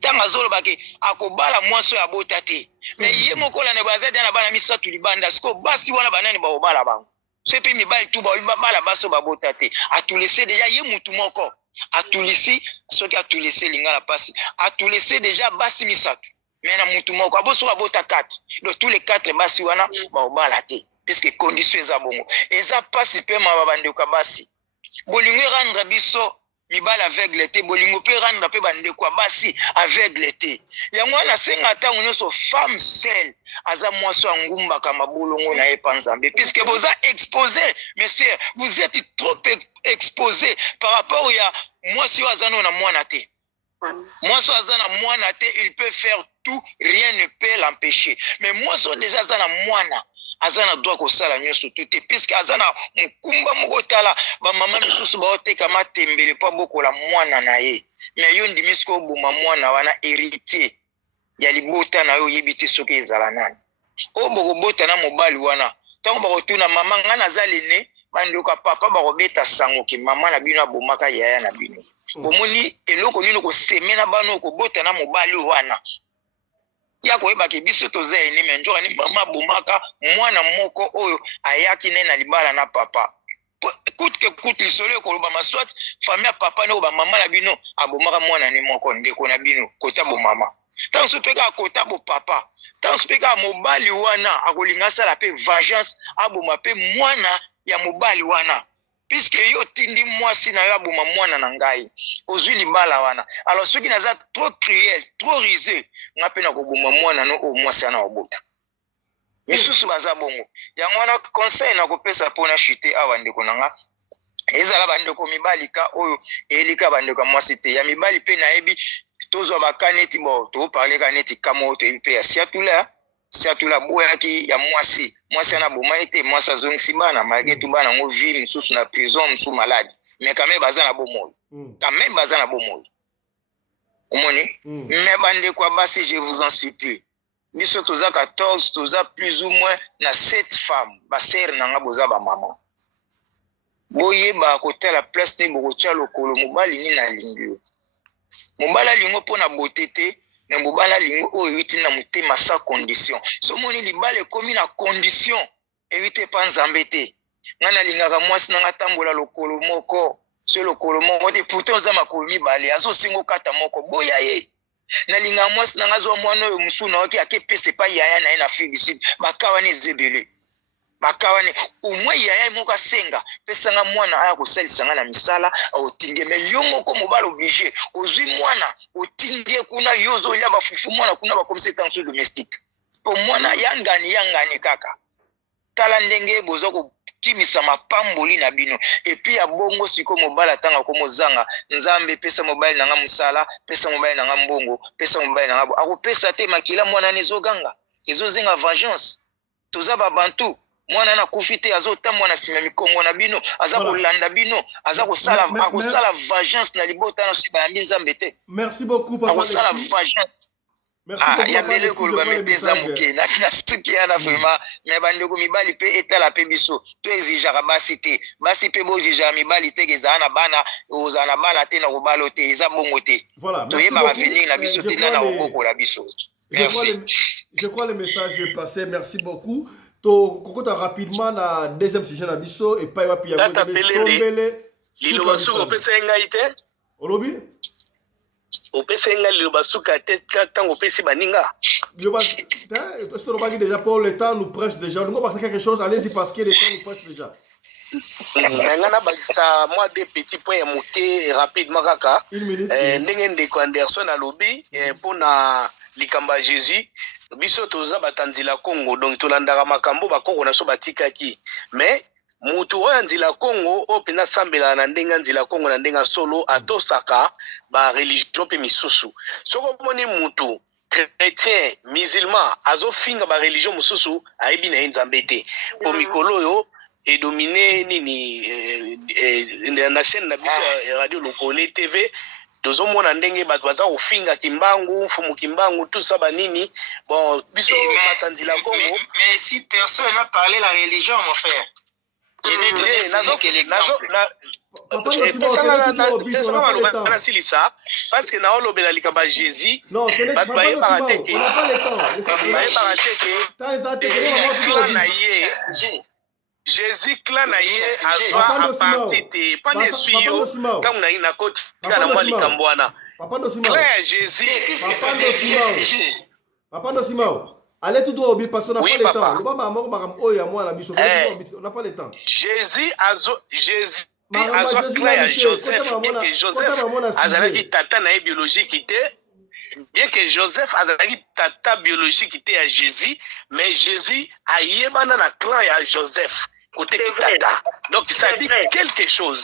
tanga azolo bake akobala mwaso abota te mais ye moko la ne baza na bana misatu libanda siko basi wana banani ba obala bango so pe mibali tu ba bala baso babota te a tout laisser déjà ye mutu moko a tout laisser ce qui a tout laissé lingala pasi a tout laisser déjà basi misatu. Mais na mutu moko aboso abota 4 donc tous les 4 basi wana ba obala te puisque condition eza bongo eza pasi pe mababande ka basi bolingo rendre biso mibala aveugle te bolingo pe rendre pe bande kwa basi aveugle te yango na senga tango nyoso femme seule aza mwaso ngumba kama bolongo na epanzambe puisque vous a exposé monsieur vous êtes trop exposé par rapport ya mwaso azano na mwana te. Moi, il peut faire tout, rien ne peut l'empêcher. Mais moi, so déjà, azana mwana, azana droit ko sala nyoso tout, puisque azana mukumba moko tala, ba mama misusu ba oteka matembele pa boko la mwana na ye. Mais yo ndimisko buma mwana wana héritier. Ya libota na yo yebite soki ezala nani. O boko bota na mobali wana. Tango ba kotuna mama ngana zalene, bandoka papa ba kobeta sango ki mama na bino abomaka yaya na bino. Bomoni eloko nino ko semena bano ko bota na mobali wana. Ya ko eba ke biso toza ene menjoka ni mama bomaka mwana moko oyo ayaki ne na libala na papa. Coûte que coûte lisolo ko ba maswat famille papa no ba mama na bino abomaka mwana ni moko ndeko na bino kota bo mama. Tant supeka kota bo papa. Tant supeka mobali wana akolinga sala pe vengeance aboma pe mwana ya mobali wana. Puisque yo tindi mwasi na yo aboma mwana na ngai. Ozwi libala wana. Alors ceux qui naza trop cruel, trop risé, ngape na ko boma mwana no o mwasi na obota. Misusu baza bongo. Ya mwana conseil na ko pesa pona chute awa ndeko nanga. Ezala bandeko mibali ka oyo elika bandeko mwasi te. Ya mibali pe na ebi tozo bakaneti bo to parler kaneti kamo to pe ya siatula boyaki ya mwasi na boma ete mwasi azongisi bana malgré tout bana ngo vie misusu na prison misusu malade mais quand même baza na bomoyo omoni mais bande kwa basi je vous en supplie biso toza 14 toza plus ou moins na 7 femmes ba sœur nanga boza ba maman boye ba kotela place te bokotia lokolo mobali ni na lingio mobala lingo pona botete na mobala lingo oyo yuti na mutema sa condition so moni libale komi na condition evite pa nzambe te ngana lingaka mwasi nanga tambola lokolo moko so lokolo moko te pourtant za makolo mibale azo singo kata moko boya ye na linga mwasi nanga zo mwana oyo musuna oki akepese pa yaya na ina fibisid bakawani zebele bakawani umwe yaya moka senga pesa nga mwana aya kosalisa nga na misala otindie me yongo ko mobala obligé ozwi mwana otindie kuna yozo ya bafufu mwana kuna ba comme tension domestique po mwana yangani kaka tala ndenge bozo ko kimisa mapamboli na bino et puis ya bongo siko mobala tanga ko mozanga nzambe pesa mobile nanga musala pesa mobile nanga mbongo pesa mobile nanga akopesa te makila mwana nezoganga ezozenga vengeance toza babantu mwana na kufite azota mwana sima mikongo na bino aza kolanda bino aza kosala akosala vengeance na libota na siba ya nzambe te. Merci beaucoup papa. Akosala vengeance. Merci beaucoup. Ya bele ko ba meteza muke na suki ana vraiment mais bandeko mibali pe etala pe biso to exijaka basi te basi pe bojija mibali te gezana bana ozana bana te na kobalo te eza bongo te. Voilà. To yeba ba venir na biso te na oboko la biso. Merci. Je crois le message est passé. Merci beaucoup. To kokota rapidement na deuxième sujet na biso et pas wapi ya sombele lilo basuka pesa ngai te olobi opesa ngai lilo basuka te tango pesi baninga yo ba est-ce que bagi déjà pour le temps nous presse déjà nous passer quelque chose allez-y parce que le temps nous presse déjà ngana bakisa moi des petits points ya moté rapidement kaka ndenge ndeko Anderson alobi pona likamba Jésus biso toza batanzila Congo donc tolandaka makambo bakongo na so batikaki mais mutu oyo nzila Congo o pena sambela na ndenga nzila Congo na ndenga solo atosaka ba religion pe misusu soko moni mutu chrétien musulman azofinga ba religion mususu aibi na nzambe te po mikolo yo et dominé nini na chaîne na biso radio Lokole TV tozomona ndenge bato baza kofinga kimbangu fumu kimbangu tout ça banini bon biso batanzila Congo mais si personne n'a parlé la religion mon frère je n'ai donné que l'exemple parce que na olobela likaba Jésus non on n'a pas le temps Jésus clan na ye azwa apartité pas ne suyo comme na ina koti kana mwali kambwana clair Jésus papa Simao allez tout droit parce qu'on n'a pas le temps le baba moko makam oyo ya mwana biso on n'a pas le temps Jésus clair Joseph azalaki tata na biologique te bien que Joseph azalaki tata biologique était à Jésus, mais Jésus a yébana na clan à Joseph côté tata. Donc ça dit quelque chose.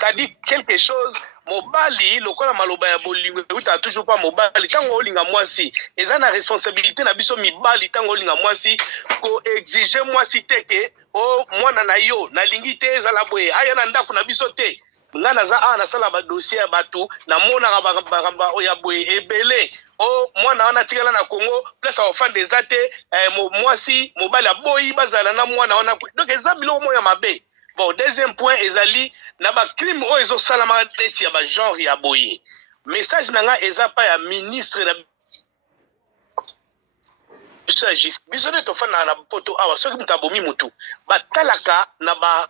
Ça dit quelque chose mobali lokola maloba ya bolingo euta toujours pas mobali tango olinga mwasi eza na responsabilité na biso mibali tango olinga mwasi ko exige mwasi teke o mwana na yo nalingi te ezala boye aya na ndako na biso te nga naza awa nasala badossier ya bato namonaka bakamba oya boye ebele o mwana wana tikala na Congo place afande eza te mwasi mobali aboyi bazala na mwana wana donc eza biloko moya mabe. Bon, deuxième point ezali na ba crime o ezosalama neti ya ba genre ya boye message nanga eza pa ya ministre na biso nde tofanda na poto awa soki mutu abomi mutu batalaka na ba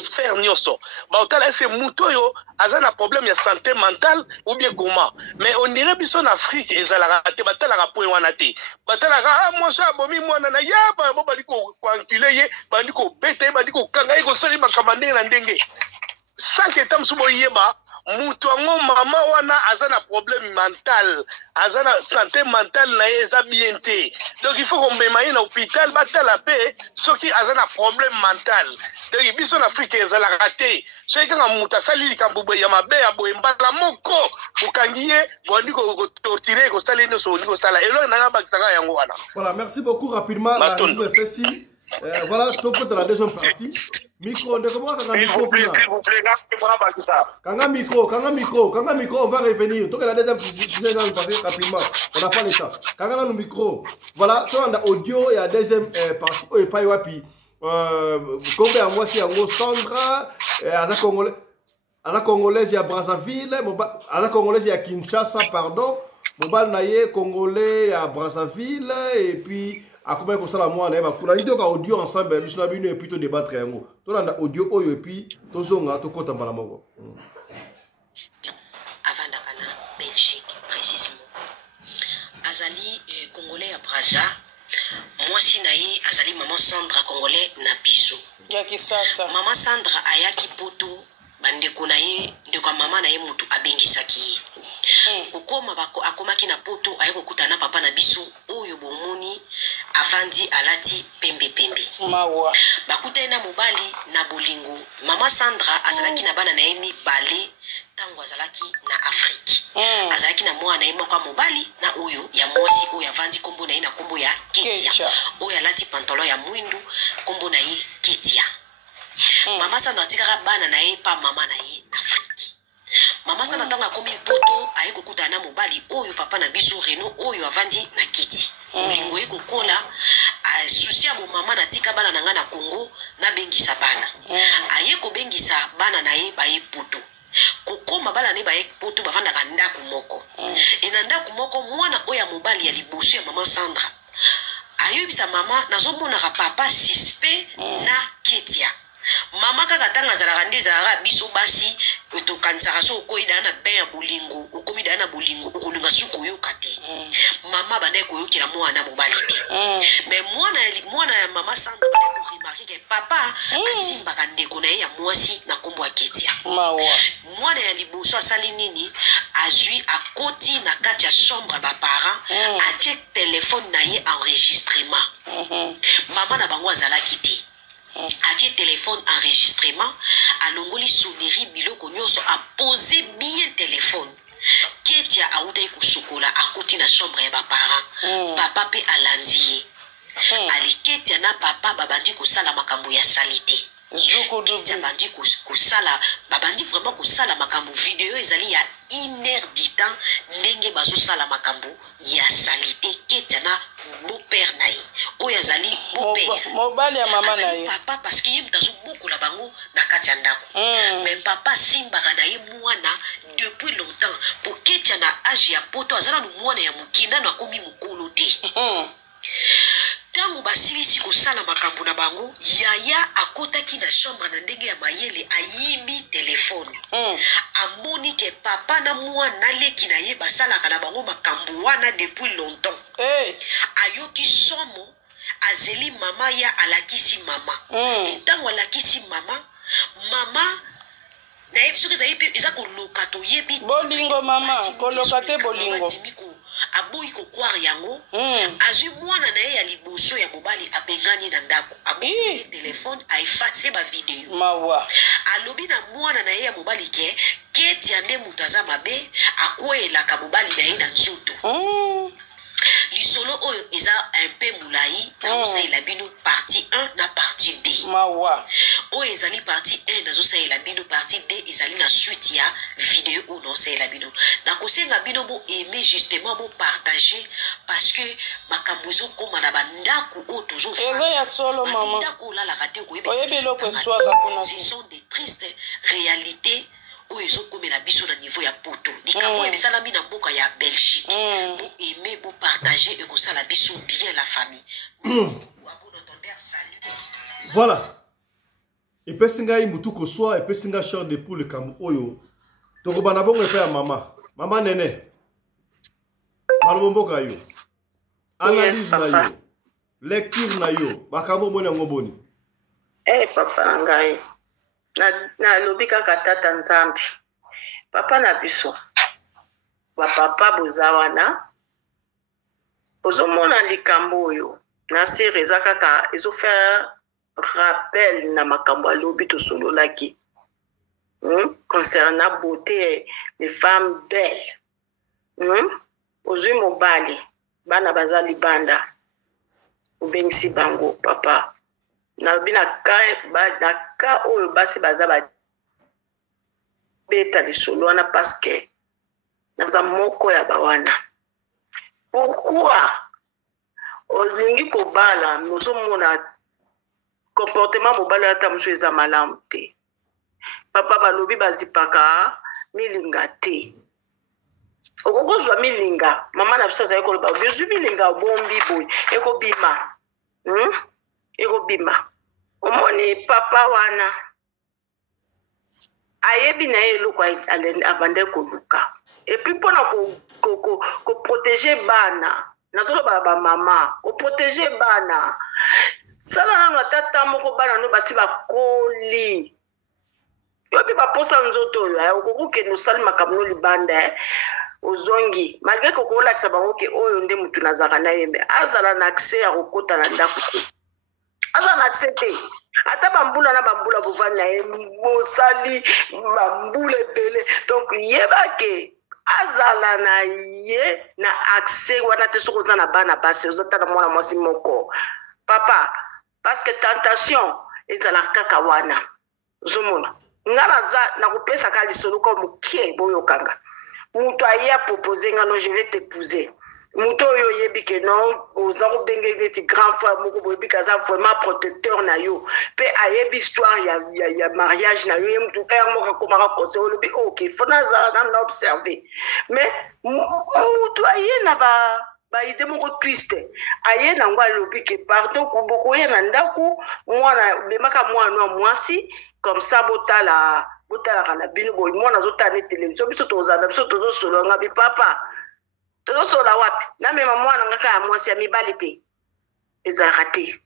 sphère nyonso baotala ese mutu oyo aza na problème ya santé mentale ou bien comment mais on dirait biso na Afrique ezalaka te batalaka point wana te batalaka mwasi abomi mwana na yaba bo bali koankule ye bandi kobeta ye bandi kokanga ye kosali makambo ndenge na ndenge sanke eta mosusu boyeba mutu yango mama wana aza na problème mental aza na santé mentale na ye eza bien te donc il faut kombema ye na hôpital batala mpe soki aza na problème mental donc biso na Afrique ezalaka te soki kaka mutu asali likambo boye ya mabe ya boye mbala moko bokangi ye bondi kotortire kosala nyonso bondi kosala eloko nanga bakisaka yango wana. Voilà, merci beaucoup rapidement la RFSI. Voilà, top de la deuxième partie. Micro, de comment kanga micro plus. Kanga micro, on va revenir. Toi que la deuxième partie rapidement. On n'a pas le temps. Kanga le micro. Voilà, toi on a audio et la deuxième partie. Oh et pas wapi. Combien à moi si en Sandra, à la Congolaise il y a Brazzaville, à la Congolaise il y a Kinshasa, pardon. Mobile naie Congolais à Brazzaville et puis à combien pour ça la moi na pour la vidéo audio ensemble biso na bino et puis to débattre yango to na audio oyo et puis to zonga to kota mbala moko avant dakana Belgique précisément azali Congolais à Brazza moi si naye azali maman Sandra Congolais na biso ya kisasa maman Sandra ayaki poto bandeko na ye ndeko mama na ye mutu abengisaki okoma bako akomaki na poto ayeko kutana papa na biso oyo bomoni avandi alati pembe mawa bakutana na mobali na bolingo mama Sandra azalaki na bana na ye mibale tango azalaki na Afrique azalaki na mwana na ye moko mobali na oyo ya mwasi oyo avandi kombo na ye na kombo ya Ketia oyo alati pantalon ya mwindu kombo na ye Ketia. Mama Sandra tikaka bana na ye pa mama na ye na Afrique. Mama Sandra tanga komi poto ayeko kutana mobali oyo papa na biso Reno oyo avandi na kiti. Olingo yeko kola asusia bo mama na tika bana na nga na Congo na bengisa bana. Ayeko bengisa bana na ye ba ye poto. Kokoma bana ne ba ye poto bavanda ka ndako moko. Ena ndako moko mwana oya mobali ya liboso ya mama Sandra. Ayobisa mama nazomona ka papa suspect na Ketia. Mama kaka tanga zalaka nde zalaka biso basi otokanisaka so okoyida na ben ya bolingo okomida na bolingo okolinga suku yoka te mama bande koyokela mwana mobali te mais mwana ya mama Sandra bande koremarke ke papa asimbaka ndeko na ye ya mwasi na kombo ya Ketia mwana ya liboso asali nini azwi akoti na kati ya chambre baparent atie telefone na ye enregistrement mama na bango azalaki te atie téléphone enregistrement alongoli sonnerie biloko nyonso a posé bien téléphone Ketia autaki kosokola akoti na chambre ya baparent papa pe alandi ye ali Ketia na papa babandi kosala makambo ya salite Ketia bandi kosala babandi vraiment kosala makambo video ezali ya 1 heure du temps ndenge bazosala makambo ya salite Ketia na beau-père na ye oyo azali beau-père mobali ya mama na ye papa parce que ye mutazo bokola bango na kati ya ndako mais papa simbaka na ye mwana depuis longtemps po Ketia na age ya poto azala no mwana ya mukinda na komi mukolo te tango basilisi kosala makambo na bango yaya akotaki na chambre na ndenge ya mayele ayibi telefone amoni ke papa na mwana leki na ye basalaka na bango makambo wana depuis longtemps ayoki somo azeli mama ya alakisi mama etango alakisi mama na yebi soki ezali mpe eza koloka toyebi bolingo mama koloka te bolingo aboyi kokware yango azwi mwana na ye ya liboso ya mobali abengani na ndako aboyi telefone aefase bavideo mawa alobi na mwana na ye ya mobali ke keti ya nde moto aza mabe akweyelaka mobali na ye na nzoto lisolo oyo eza un peu mulai nazosalela bino partie 1 na partie 2 mawa oyo ezali partie 1 nazosalela bino partie 2 ezali na suite ya video oyo nazosalela bino nakosenga bino bo aimer justement bo partager parce que makambo ezokoma na bandako oyo eza ya solo mama bandako olalaka te oyebi eloko eswaka kuna ce sont des tristes réalités oyo ezokomela biso na niveau ya poto likambo oyo esalami na mboka ya Belgique bo aimer bo partager ekosala biso bien la famille. Voilà. Epesi ngai mutu koswa epesi nga champ de poule likambo oyo tokobana bongo epai ya mama nene malobo mboka yo analyse na yo lecture na yo makambo omoni yango boni papa na ngai nalobi kaka tata nzambe papa na biso bapapa boza wana ozomona likambo oyo na sere eza kaka ezofaire rappel na makambo alobi tosololaki concernant beauté les femmes belles ozwi mobali bana baza libanda obengisi bango papa nalobi na ka oyo basi baza babeta lisolo wana paske naza moko ya bawana pourquoi olingi kobala ozomona comportement mobali ata mosu eza malamu te papa balobi bazipaka milinga te okokozwa milinga mama na biso azali koloba bezwi milinga bombi boye ekobima omoni papa wana ayebi na ye eloko abande koluka epuis mpona koprotege bana nazoloba bamama koprotege bana sala nano atata moko bana no basi bakoli yobi baposa nzoto oyo okokokende osali makambo no libanda ozongi malgré kokolakisa bango ke oyo nde mutu nazalaka na ye me azala na accès ya kokota na ndako te azala na accès te ata bambula na bambula bovandi na ye bosali bambula ebele donc yeba ke azala na ye na accès wana te soki oza na bana basi ozata na mwana mwasi moko papa parce que tentation ezalaka kaka wana ozomona nga naza nakopesaka lisolo ko mokie boyokanga mutu aye apropose nga no je vais t'épouser mutu oyo oyebi ke non oza kobenge neti grand frère moko boyebi ke aza vraiment protecteur na yo mpe ayebi histoire ya mariage na yo ye mutu ere moko akomaka conseil olobi ok fo nazala na observe mais mutu aye na baide moko twiste aye nango alobi ke pardon bokoya na ndako mwana bemaka mwana wa mwasi comme ça botalaka na bino boye mwana azotala ne télévision biso tozala biso tozosolanga bipapa tozosola wapi namema mwana ngaka ya mwasi ya mibali te ezalaka te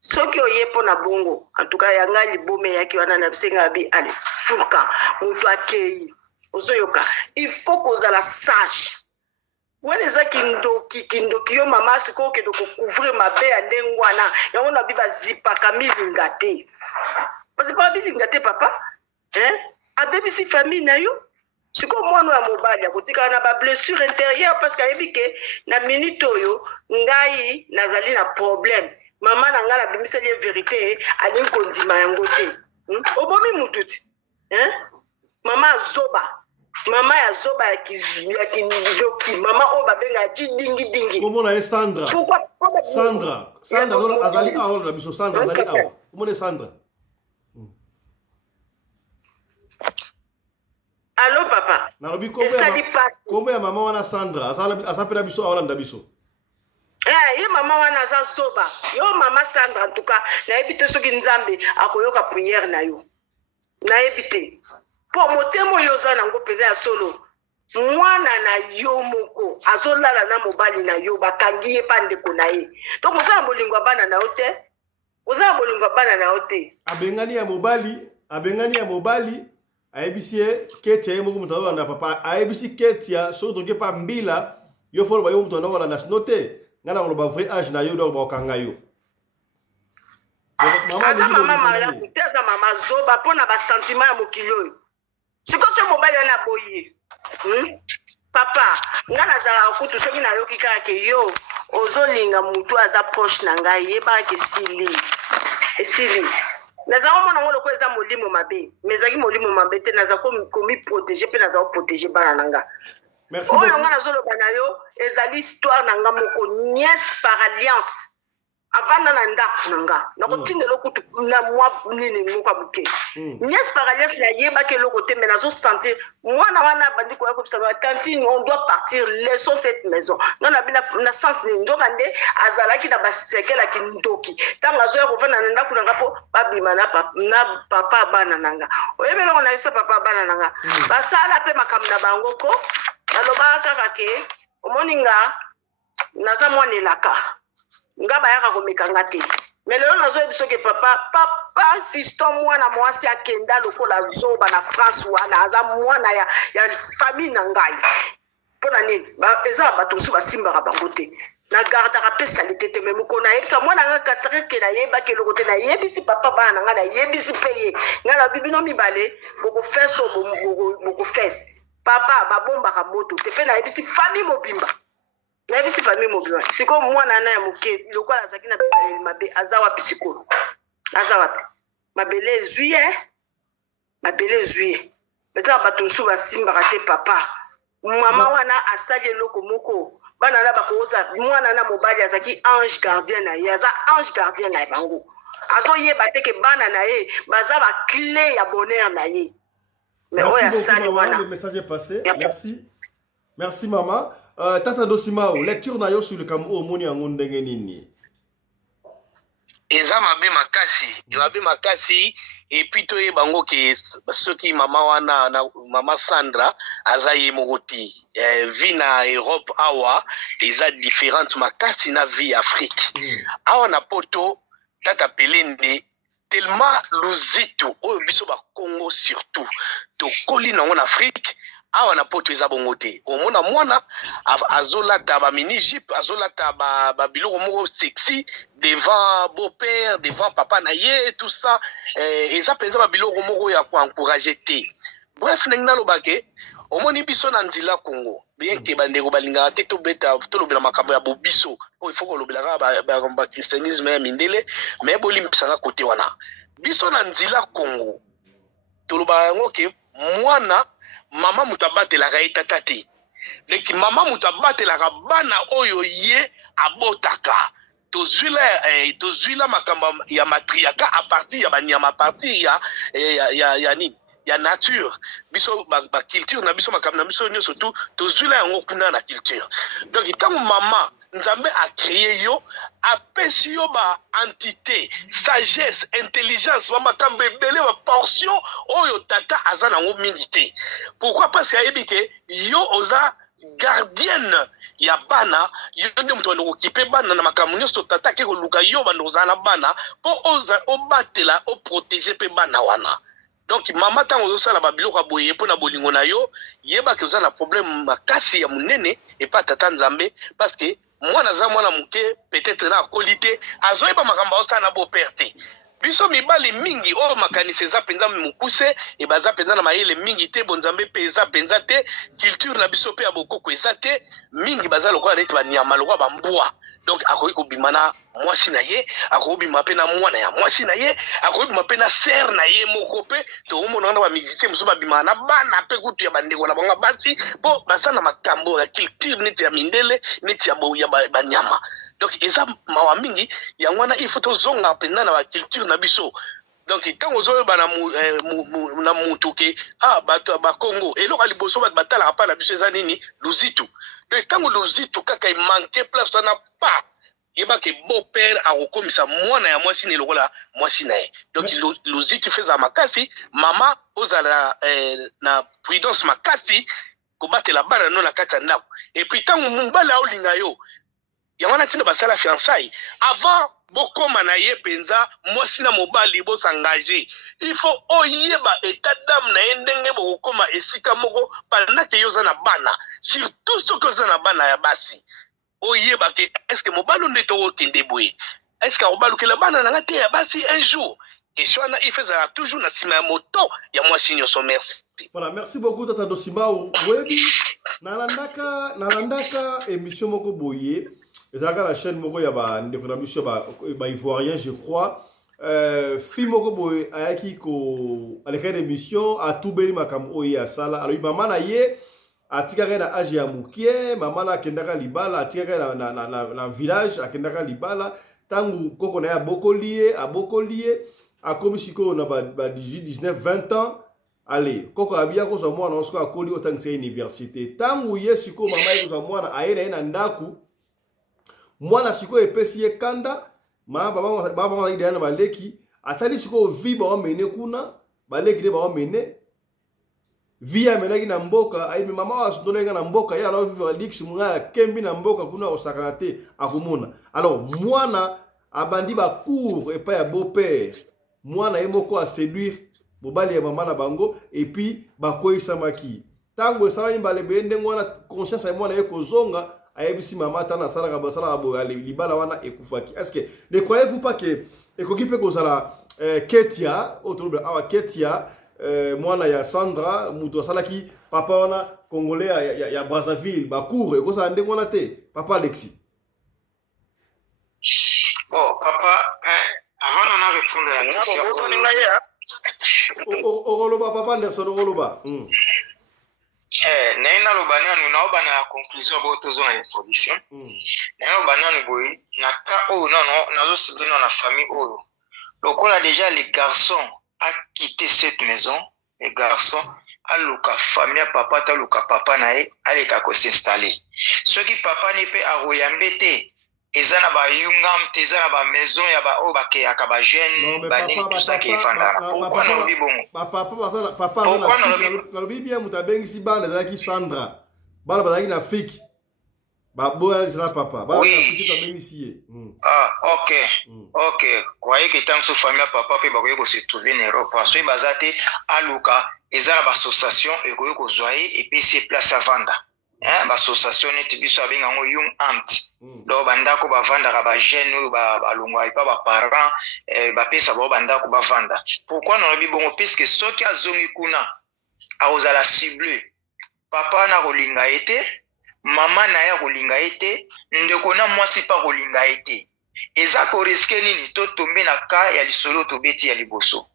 soki oye mpo na bongo antuka yanga libome yaki wana na bisenga bi ale fuka moto akei ozoyoka il faut kozala sage wana eza kindoki yo mama sikoyo okende kocouvrir mabe ya ndenge wana yango na bi bazipaka milinga te bazipaka milinga te papa abebisi famille na yo sikoyo mwana ya mobali akotikala na bablessure intérieure parce que ayebi ke na minute oyo ngai nazali na problème mama na ngai nabimiseli ye vérité alingi kondima yango te obomi mutu ti mama ya zoba ya kindoki mama oyo babenga ya tidingidingi komona ye Sandra azali awa na biso Sandra azali awa komona Sandra. Allô papa. Nalobi kombe ya mama wana Sandra asapela biso awalanda biso. Ye mama wana aza zoba. Yo mama Sandra en tout cas nayebi te soki nzambe akoyoka prière na yo. Nayebi te. Po motemo yo za nango peza ya solo. Mwana na yo moko azolala na mobali na yo bakangi ye pandeko na ye. Donc oza bolingwa bana na yo te. Abengani ya mobali ayebisi keti ya moko mutalo na papa ayebisi keti ya soto ke pa mbila yo fo ba yo muto na wala nationalité ngana ko ba vrai âge na yo do ba kanga yo aza mama mariage te aza mama zoba mpona basentiment ya mokili oyo sikoyo so mobali wana boye papa nga nazalaka kutu soki nayoki kaka ke yo ozolinga mutu aza proche na ngai yebaka ke esili nazala komona ngo lokola eza molimo mabe mais ezalaki molimo mabe te nazala komiprotege mpe nazala koprotege bana na nga oyo nga nazoloba na yo ezali histoire na nga moko nièce par alliance avanda na ndako na nga nakotindela okutu na mwa nini moko abuke nièce par alliance nayebaki eloko te mais nazosentir mwana wana bandi koya kobisaka tantine on doit partir laissons cette maison nga na sens nini nzoka nde azalaki na basekelaki ndoki ntango azoya kovanda na ndako na nga mpo babima na papa bana na nga oyebi eloko na biso papa bana na nga basala mpe makambo na bango ko nalobaka kaka ke omoni nga naza mwana elaka nga bayaka komekanga te mais lelo nazoyebi soki papa fiston mwana mwasi akenda lokola zoba na France wana aza mwana ya famille na ngai mpona nini eza bato mosusu basimbaka bango te nagardaka mpe salite te me moko nayebisa mwana nga katisaka ke nayebaki eloko te nayebisi papa bana na ngai nayebisi mpe ye ngai na bibino mibale bokofese bokofese papa babombaka moto te mpe nayebisi famille mobimba nayebisi famille mobimba sikoyo mwana na ya moke lokola azalaki na bizaleli mabe aza wapi sikoyo aza wapi mabele ezwi ye eza bato mosusu basimbaka te papa mama wana asali eloko moko bana na bakoza mwana na mobali azalaki ange gardien na ye aza ange gardien na ye bango azoyeba te ke bana na ye baza baclé ya bonheur na ye mais oyo asali wana. Le message est passé. Merci maman. Tata Dosimao, lecture na yo sur le Cameroun omoni yango ndenge nini? Eza mabe makasi et puis to bango ke soki mama wana na mama Sandra aza ye mokoti vie na Europe awa eza différente makasi na vie Afrique. Awa na poto tata Pelende tellement luzitu oyo biso ba Congo surtout to koli na en Afrique awa na poto eza bongo te omona mwana azolata ba mini jupe azolata ba biloko moko sexy devant beau-père devant papa na ye tout ça eza penza ba biloko moko ya ko encourager te bref nengna lobake omoni biso na nzila Congo bien ke bandeko balingaka te to lobela makambo ya bobiso po il faut ko lobela ba christianisme ya mindele mais bolimpisanga kote wana biso na nzila Congo to lobaka ngo ke mwana mama mutabatelaka ye tata te leki mama mutabatelaka bana oyo ye abotaka tozwila makambo ya matriaka a partir ya banyama a partir ya nini ya nature biso ba culture na biso makambo na biso nyonso tu tozwila yango kuna na culture donc ntango mama nzambe a créé yo apesi yo ba entité sagesse intelligence ba makambo ebele ba portion oyo tata aza nango mingi te pourquoi parce que ayebi ke yo oza gardienne ya bana yo nde moto okipe bana na makambo nyonso tata ke koluka yo bando ozala bana po obatela oprotéger pe bana wana. Donc mama tango ozosala ba biloko boye pona bolingo na yo yeba ke oza na problème makasi ya munene et pas tata nzambe parce que mwana za mwana muke peut-être na qualité azoyeba makambo osala na beau-père te biso mibali mingi o makanisi eza penza mukuse e baza penza na mayele mingi te bonzambe pe eza penza te culture na biso pe ya bokoko eza te mingi baza lokola neti banyama lokola bambwa donc akoki kobima na mwasi na ye akoki kobima mpe na mwana ya mwasi na ye akoki kobima mpe na ser na ye moko mpe tokomona na bamusicien mosusu babima na bana mpe kutu ya bandeko na bango basi mpo baza na makambo ya culture neti ya mindele neti ya banyama. Donc eza mawa mingi ya wana il faut tozonga penza na ba culture na biso. Donc quand ozoyeba na mutu ke bato ba Congo eloko liboso bato batala pa na biso eza nini luzitu. Donc quand luzitu kaka manque place na pa yeba ke beau-père akokomisa mwana ya mwasi ne lokola mwasi na ye. Donc luzitu feza makasi mama ozala na prudence makasi kobatela bana no na kati ndako. Et puis tant mobala olinga yo ya wana tina basala fiançailles avant bokoma na ye penza mwasi na mobali bosengage. Il faut oyeba état d'âme na ye ndenge bokoma esika moko pendant que yoza na bana, surtout ce que yoza na bana ya basi. Oyeba ke est-ce que mobali nde to kende boye, est-ce que mobali ke la bana na te ya basi un jour. Question na il faisait toujours na sima moto ya mwasi nyonso. Merci. Voilà, merci beaucoup Tata Dosimao. Webi nalandaka émission moko boye. Ezaka la chaîne moko ya ba ndeko na biso ba ivoirien je crois. Film moko boye ayaki ko aleka émission a tubeli makam oye asala. Alors mama na ye atikaka na age ya mukie, mama na kendaka libala atikaka na village akendaka libala tangu koko na ya abokolie akomi siko na ba 18 19 20 ans. Allez, koko abia ko so mwana osko akoli otang se université. Tangu yesiko mama ye ko mwana ayena na ndaku. Mwana siko epesi ye kanda, baba ide na baleki, atali siko vi ba mene kuna, baleki de ba mene. Via menaki na mboka, ayi mama wa sudonenga na mboka, ya ala vivre lix mungala kembi na mboka kuna osakanate akumuna. Alors mwana abandi ba cour et pas ya beau-père. Mwana yemoko a séduire mobali ya mama na bango et puis bakoisa maki. Tango sala imbale bende mwana conscience ya mwana yeko zonga ayebisi mama tana sala ka basala abo ali libala wana ekufaki. Est-ce que ne croyez-vous pas que ekokipe ko sala Ketia autour awa Ketia mwana ya Sandra muto salaki papa wana congolais ya Brazzaville bakour eko sa ndenge wana te papa Alexis. Bon papa avant on a répondu à la question. Ogoloba papa Anderson ogoloba. Naina lobana nous na obana la conclusion boto zo na introduction. Naina lobana nous boy na ka o non na zo sibino na famille o. Lokola déjà les garçons a quitté cette maison, les garçons a luka famille papa ta luka papa na e aleka ko s'installer. Ceux qui papa ne peut a royambete ezana ba yungam tezana ba maison ya ba o ba ke akaba jeune ba ni tout ça qui est fandana. Pourquoi non bi bon? Papa na lobi bien mutabengi si bana zaki Sandra. Bana bazaki na fiki. Ba boya zana papa. Bana fiki tabengi si. Ah, OK. OK. Croyez que tant que famille papa pe ba ko se trouver en Europe parce que bazate aluka ezana ba association e ko zoyer et puis c'est place à vendre. L'association est biso abenga ngo young amt do bandako bavanda ka ba jeune ba longwa ipa ba parents ba pesa ba bandako bavanda. Pourquoi non bi bongo puisque soki azongi kuna aozala ciblé papa na kolinga ete mama na ya kolinga ete ndeko na mwasi pa kolinga ete eza ko risque nini to tomber na ka ya lisolo to beti ya liboso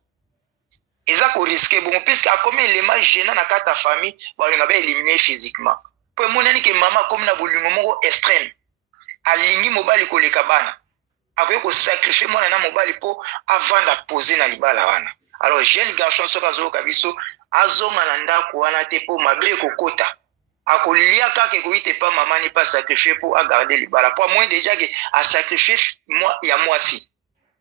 eza ko risque bongo puisque a comme élément gênant na kata famille ba linga ba éliminer physiquement. Pour mon ami que maman comme na bolingo moko extrême alingi mobali koleka bana akoye ko sacrifier mwana na mobali po avant de poser na libala wana. Alors jeune garçon soka zo kabiso azonga na ndako wana te po mabe kokota akolia kaka ko ite pa maman ni pas sacrifier pour a garder libala pour moi déjà que a sacrifier moi ya mwasi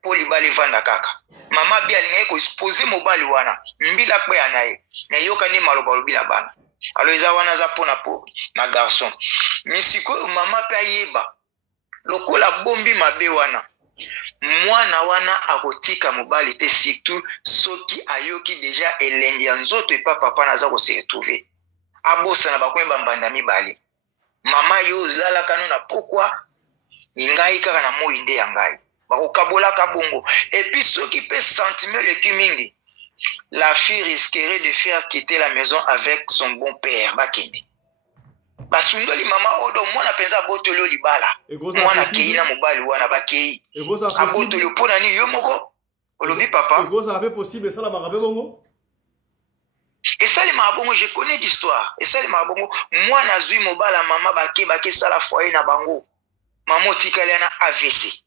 po libala vanda kaka mama bi alinga ko exposer mobali wana mbila kwa yanaye na yoka ni maloba lobila bana. Alors ils ont za pona po na garçon. Misiko mama pe ayeba. Lokola bombi mabe wana. Mwana wana akotika mobali te surtout soki ayoki déjà elengi nzoto e papa na za ko se retrouver. Abosa na bakwemba mbanda mibali. Mama yo lala kanu na pourquoi ingai kaka na mo inde ya ngai. Bakokabola kabongo. Et puis soki pe sentiment le kimingi. La fille risquerait de faire quitter la maison avec son bon père Bakende. Basundoli mama odo mwana penza botolo libala. Mwana keina mobali wana bakei. Abotolo pona ni yo moko. Olobi papa. Ego ça avait possible ça la marabe bongo. Et ça les mabongo je connais l'histoire. Et ça les mabongo mwana zui mobala mama bake sala foyer na bango. Maman tikali na AVC.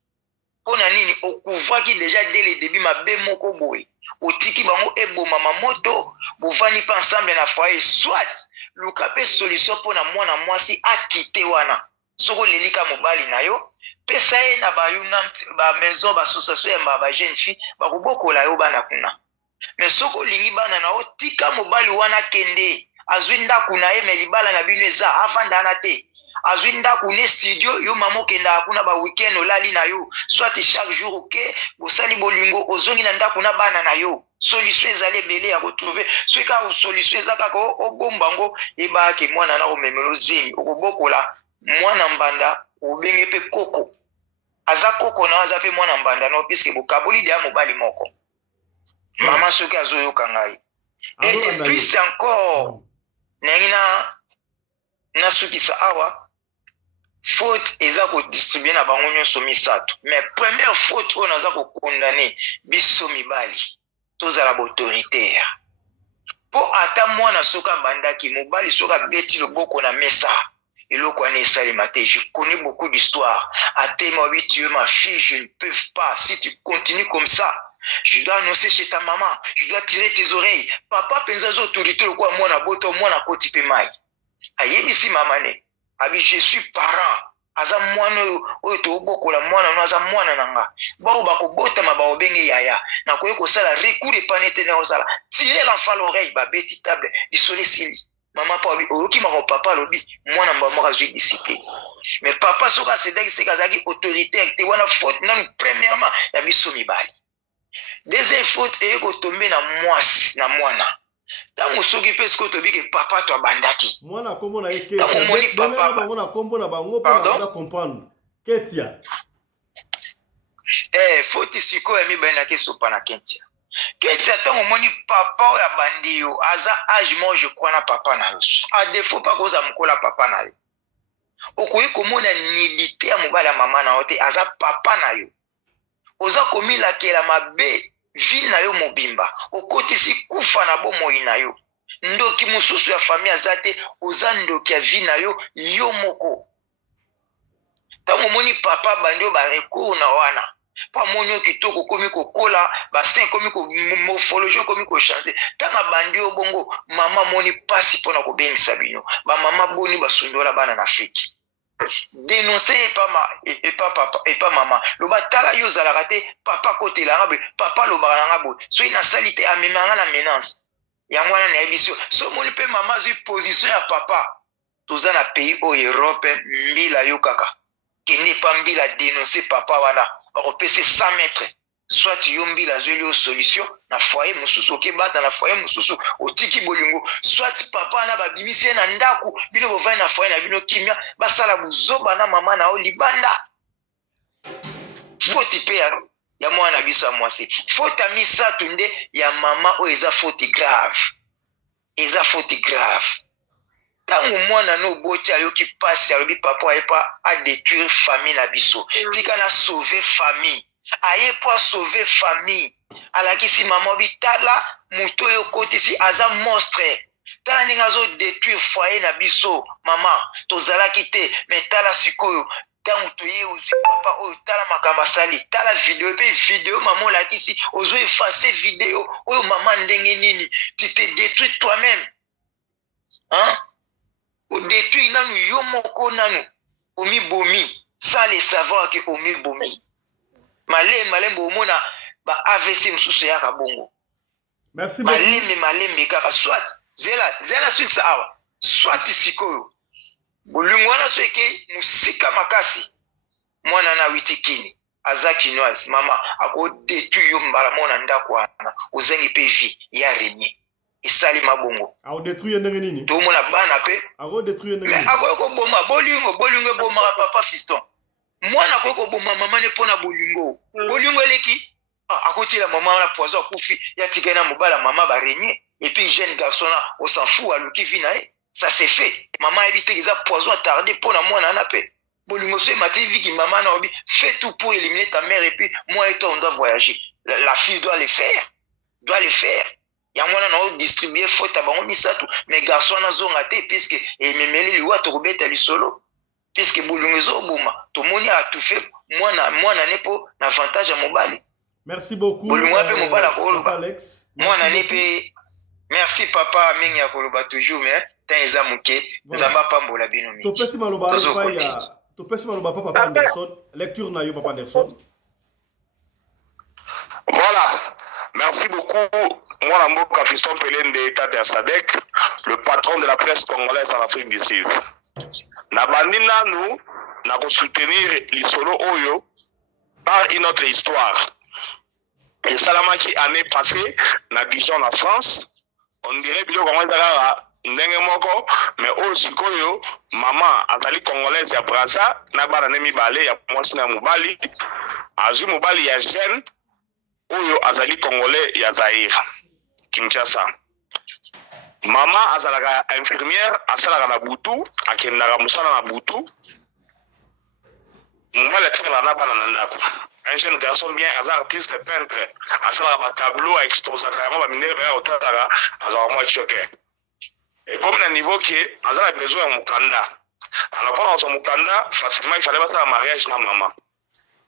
Pona nini okuvaki déjà dès le début mabe moko boy. Otiki bango ebo mama moto bovani pa ensemble na foyer soit luka pe solution pona mwana mwasi akite wana soko lelika mobali na yo pesa ye na bayunga ba maison ba association ya ba jeune fille ba kobokola yo bana kuna mais soko lingi bana na otika mobali wana kende azwi ndaku na ye me libala na bino eza avanda na te azwi ndako ne studio yo mama okenda kuna ba weekend olali na yo soit chaque jour ok bosali bolingo ozongi na ndako na bana na yo solution ezali ebele ya retrouver soki kaka solution eza kaka obomba ngo ebake mwana na omemela ozemi okobokola mwana mbanda obenge mpe koko aza koko na aza mpe mwana mbanda no puisque bokaboli deya mobali moko mama soki azoyoka ngai et de plus encore ndenge nasukisa awa faute eza kodistribue na bango nyonso misato mais première faute oyo naza kokondane biso mibali tozala baautoritaire mpo ata mwana soki abandaki mobali soki abeti loboko na mesa eloko wana esalema te. Je connais beaucoup d'histoires. Atema, oui, tu es ma fille, je ne peux pas. Si tu continues comme ça, je dois annoncer chez ta maman, je dois tirer tes oreilles. Papa penza autorité le quoi moi na boto moi na koti pe mai. Ayebisi mamane. Abi je suis parent. Aza mwana oyo to bokola mwana no aza mwana nanga. Ba bako bota ma ba obenge yaya. Na koyo ko sala recours epanete na osala. Tirer l'enfant l'oreille ba beti table isolé sili. Maman pa obi oki ma papa lobi mwana mbamba ka zui discipline. Mais papa soka sedaki sekazaki autoritaire te wana faute na premièrement ya biso mibali. Deuxième faute est que tomber na mwasi na mwana. Tango soki pe sko tobi ke papa to bandaki. Mwana kombo na yeke. Papa bango na kombo na bango pa na comprendre. Ketia. Faute siko ya mibali na ke sopa na Ketia. Ketia tango moni papa ya bandi yo aza âge moi je crois na papa na yo. A défaut pas koza mukola papa na yo. Okoyi komona nidité ya mobala mama na ote aza papa na yo. Oza komila kela mabe ville na yo mobimba okotisi kufa na bomoi na yo ndoki mususu ya famille azate oza ndoki ya vie na yo yo moko tango moni papa bandio ba recours na wana pa monyo kitoko komi kokola basin komi ko morphologie komi ko changer tanga bandio bongo mama moni pasi pona ko bengisa bino ba mama boni basundola bana na fiki dénoncer pas papa et pas maman le batala yo za la raté papa côté la ngabe papa lo ba nga bo so ina salité amemanga na menace ya mwana na ebiso so moni pe mama zu position ya papa toza na pays au Europe mbila yo kaka kende pa mbila dénoncer papa wana opese 100 mètres soit yombi la zeli solution na foyer mususu ke bata na foyer mususu otiki bolingo soit papa na babimisi na ndaku bino bovai na foyer na bino kimia basala buzoba na mama na o libanda faute pe ya mwana biso mwasi faute amisa tunde ya mama o eza faute grave tangu mwana no bocha yoki passe alobi papa epa a détruire famille na biso tika na sauver famille aye pour sauver famille alakisi maman bitala muto yo kotisi aza monstre tala ninga zo détruire foyer na biso mama tozalaki te mais tala sikoyo tangu toye ozu papa oyo tala makamba sali tala vidéo pe vidéo maman lakisi ozo effacer vidéo oyo maman ndenge nini tu te détruis toi-même hein o détruire nanu yo moko nanu omi bomi sans le savoir que omi bomi malem bomona ba AVC msusu ya kabongo. Merci beaucoup. Malem kaka soit zela suite sawa soit sikoyo bolungwana sweke musika makasi mwana na witikini azaki noise mama ako détruire yo mbala mona ndako wana ozengi pe vie ya renye isali mabongo ako détruire ndenge nini to mona bana pe ako détruire ndenge nini ako boma bolingo boma papa fiston mwana ko boma mama ne pona bolingo bolingo eleki akotila mama na poison akufi ya tigana mobala mama ba renye et puis jeune garçon là on s'en fout à luki vinae ça c'est fait maman évite qu'ils a poison tardé pona mwana na pe bolingo se mati viki maman na obi fais tout pour éliminer ta mère et puis moi et toi on doit voyager la fille doit le faire ya mwana na distribuer faute bango misatu mais garçon na zonga te puisque memeli liwa to kobeta lisolo puisque bolingo zo boma to moni a tout fait mwana nepo na avantage à mobali. Merci beaucoup bolingo pe mobala ko Alex mwana nepe merci papa mingi ya koloba toujours mais ta eza muke nzamba pambola bino mi topesi maloba papa Anderson lecture na yo papa Anderson. Voilà. Merci beaucoup, moi Mboka Fiston Pelende, Tata Sadek, le patron de la presse congolaise en Afrique du Sud. na bandi nanu na ko soutenir lisolo oyo par une autre histoire. Et salamaki année passée na Dijon en France, on dirait biloko ngondaka ndenge moko, mais aussi koyo maman azali congolaise ya Brasa na bana ne mibale ya mwasi na mobali, azui mobali ya jeune oyo azali congolais ya Zaire, Kinshasa. Mama azalaka infirmière, asalaka na butu, akendaka musala na butu. Mobali atikala na bana na ndako. Un jeune garçon bien, artiste peintre, asalaka ba tableau, exposaka yango ba minere ba otaka, azalaka mwa choqué. Et comme na niveau que azala besoin ya mukanda. Alors pendant son mukanda, facilement il fallait passer un mariage na maman.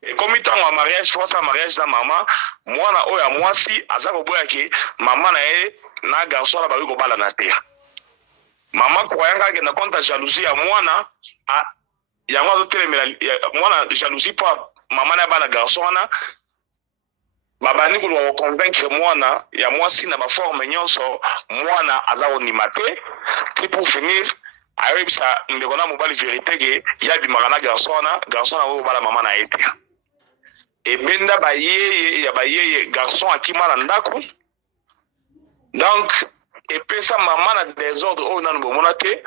Et comme il t'a un mariage, tu vois un mariage na maman, moi na oya mwasi azaka boya ke maman na ye na garçon la ba ko bala na terre. Maman croyanga que na compte jalousie ya mwana a yango azotelemela mwana jalousie pa maman na bana garçon na babani ko convaincre mwana ya mwasi na ba forme nyonso mwana aza onimate pour finir ayebisa ndeko na mobali vérité ke ya bimaka na garçon na oyo bala maman na ete ebenda bayeye ya bayeye garçon akima na ndako. Donc epesa maman na désordre oyo nanu bomona te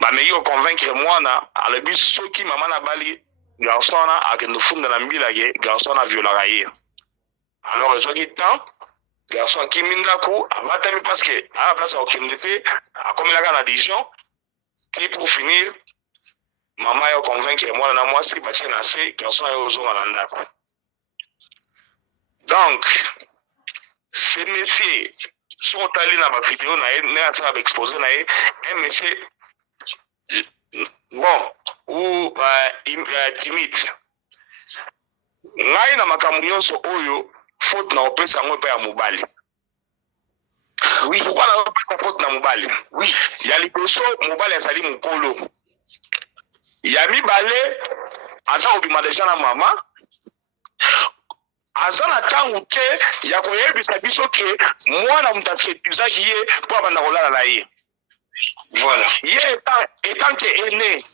bameki convaincre mwana alobi soki maman na bali garçon na akende funda na mbila ke garçon na violaka ye. Alors ezoki temps garçon akimi ndako abatami parce que à la place akokende te akomelaka na Dijon ti pour finir maman yo convaincre mwana na mwasi batie na se garçon yo ozonga na ndako. Donc ce monsieur sur tali na ba vidéo na ye na ça va exposer na ye un monsieur bon ou timide. Ngai na makambo nyonso oyo faute na opesa ngo pa ya mobali. Oui, pourquoi na opesa faute na mobali? Oui, ya liboso mobali azali mukolo. Ya mibale aza obima deja na mama. Aza na tangu te ya koyebisa biso ke mwana mutasekuzaki ye po abanda kolala na ye. Voilà. Ye étant que aîné,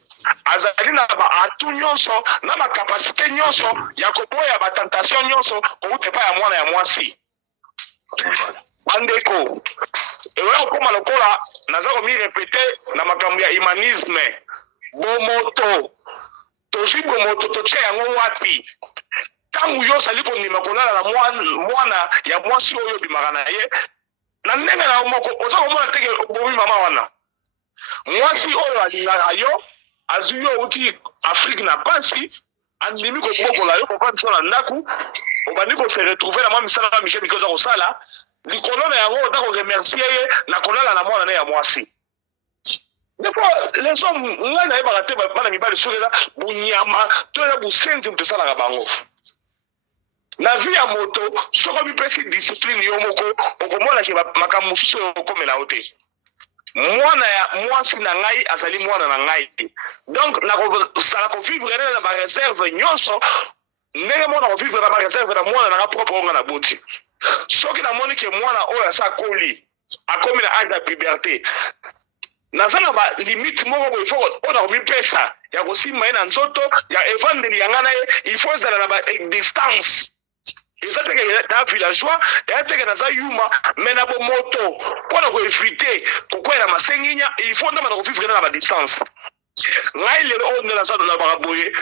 azali na ba atu nyonso na ba capacité nyonso ya koboya ba tentation nyonso oute pa ya mwana ya mwasi. Bandeko. Ewe okoma lokola naza ko mi répéter na makambo ya humanisme. Bomoto. Tozi bomoto totia yango wapi? Tangu yo sali ko ndima kolala na mwana ya mwasi oyo bimaka na ye. Na ndenge na moko oza komona teke bobi mama wana. Mwasi oyo alingaka yo azuyo uti Afrique na pasi andimi ko bokola yo ko pandi na ndaku obandi ko se retrouver na mwa misala na Michel Mikoza kosala likolo na yango otako remercier ye na kolala na mwana na ya mwasi. Depuis les hommes ngai na yeba te bana mibali sokela bunyama to ya busenzi mutesala ka bango. Na vie ya moto soko bipesi discipline yo moko okomona ke makambo mususu okomela ote. Mwana ya mwasi na ngai azali mwana na ngai. Donc na ko sala ko vivre na ba réserve nyonso ndenge mona ko vivre na ba réserve na mwana na propre nga na boti. Soki na moni ke mwana oyo asa koli akomi na âge de puberté. Nazana ba limite moko bo ifo ona ko mipesa ya kosimba na nzoto ya evangeli yangana il faut ezala na ba distance. Eza teke na villageois ya teke na za yuma mena bo moto pona ko éviter kokwela masenginya il faut ndama ko vivre na ba distance. Ngai le on na za na ba boye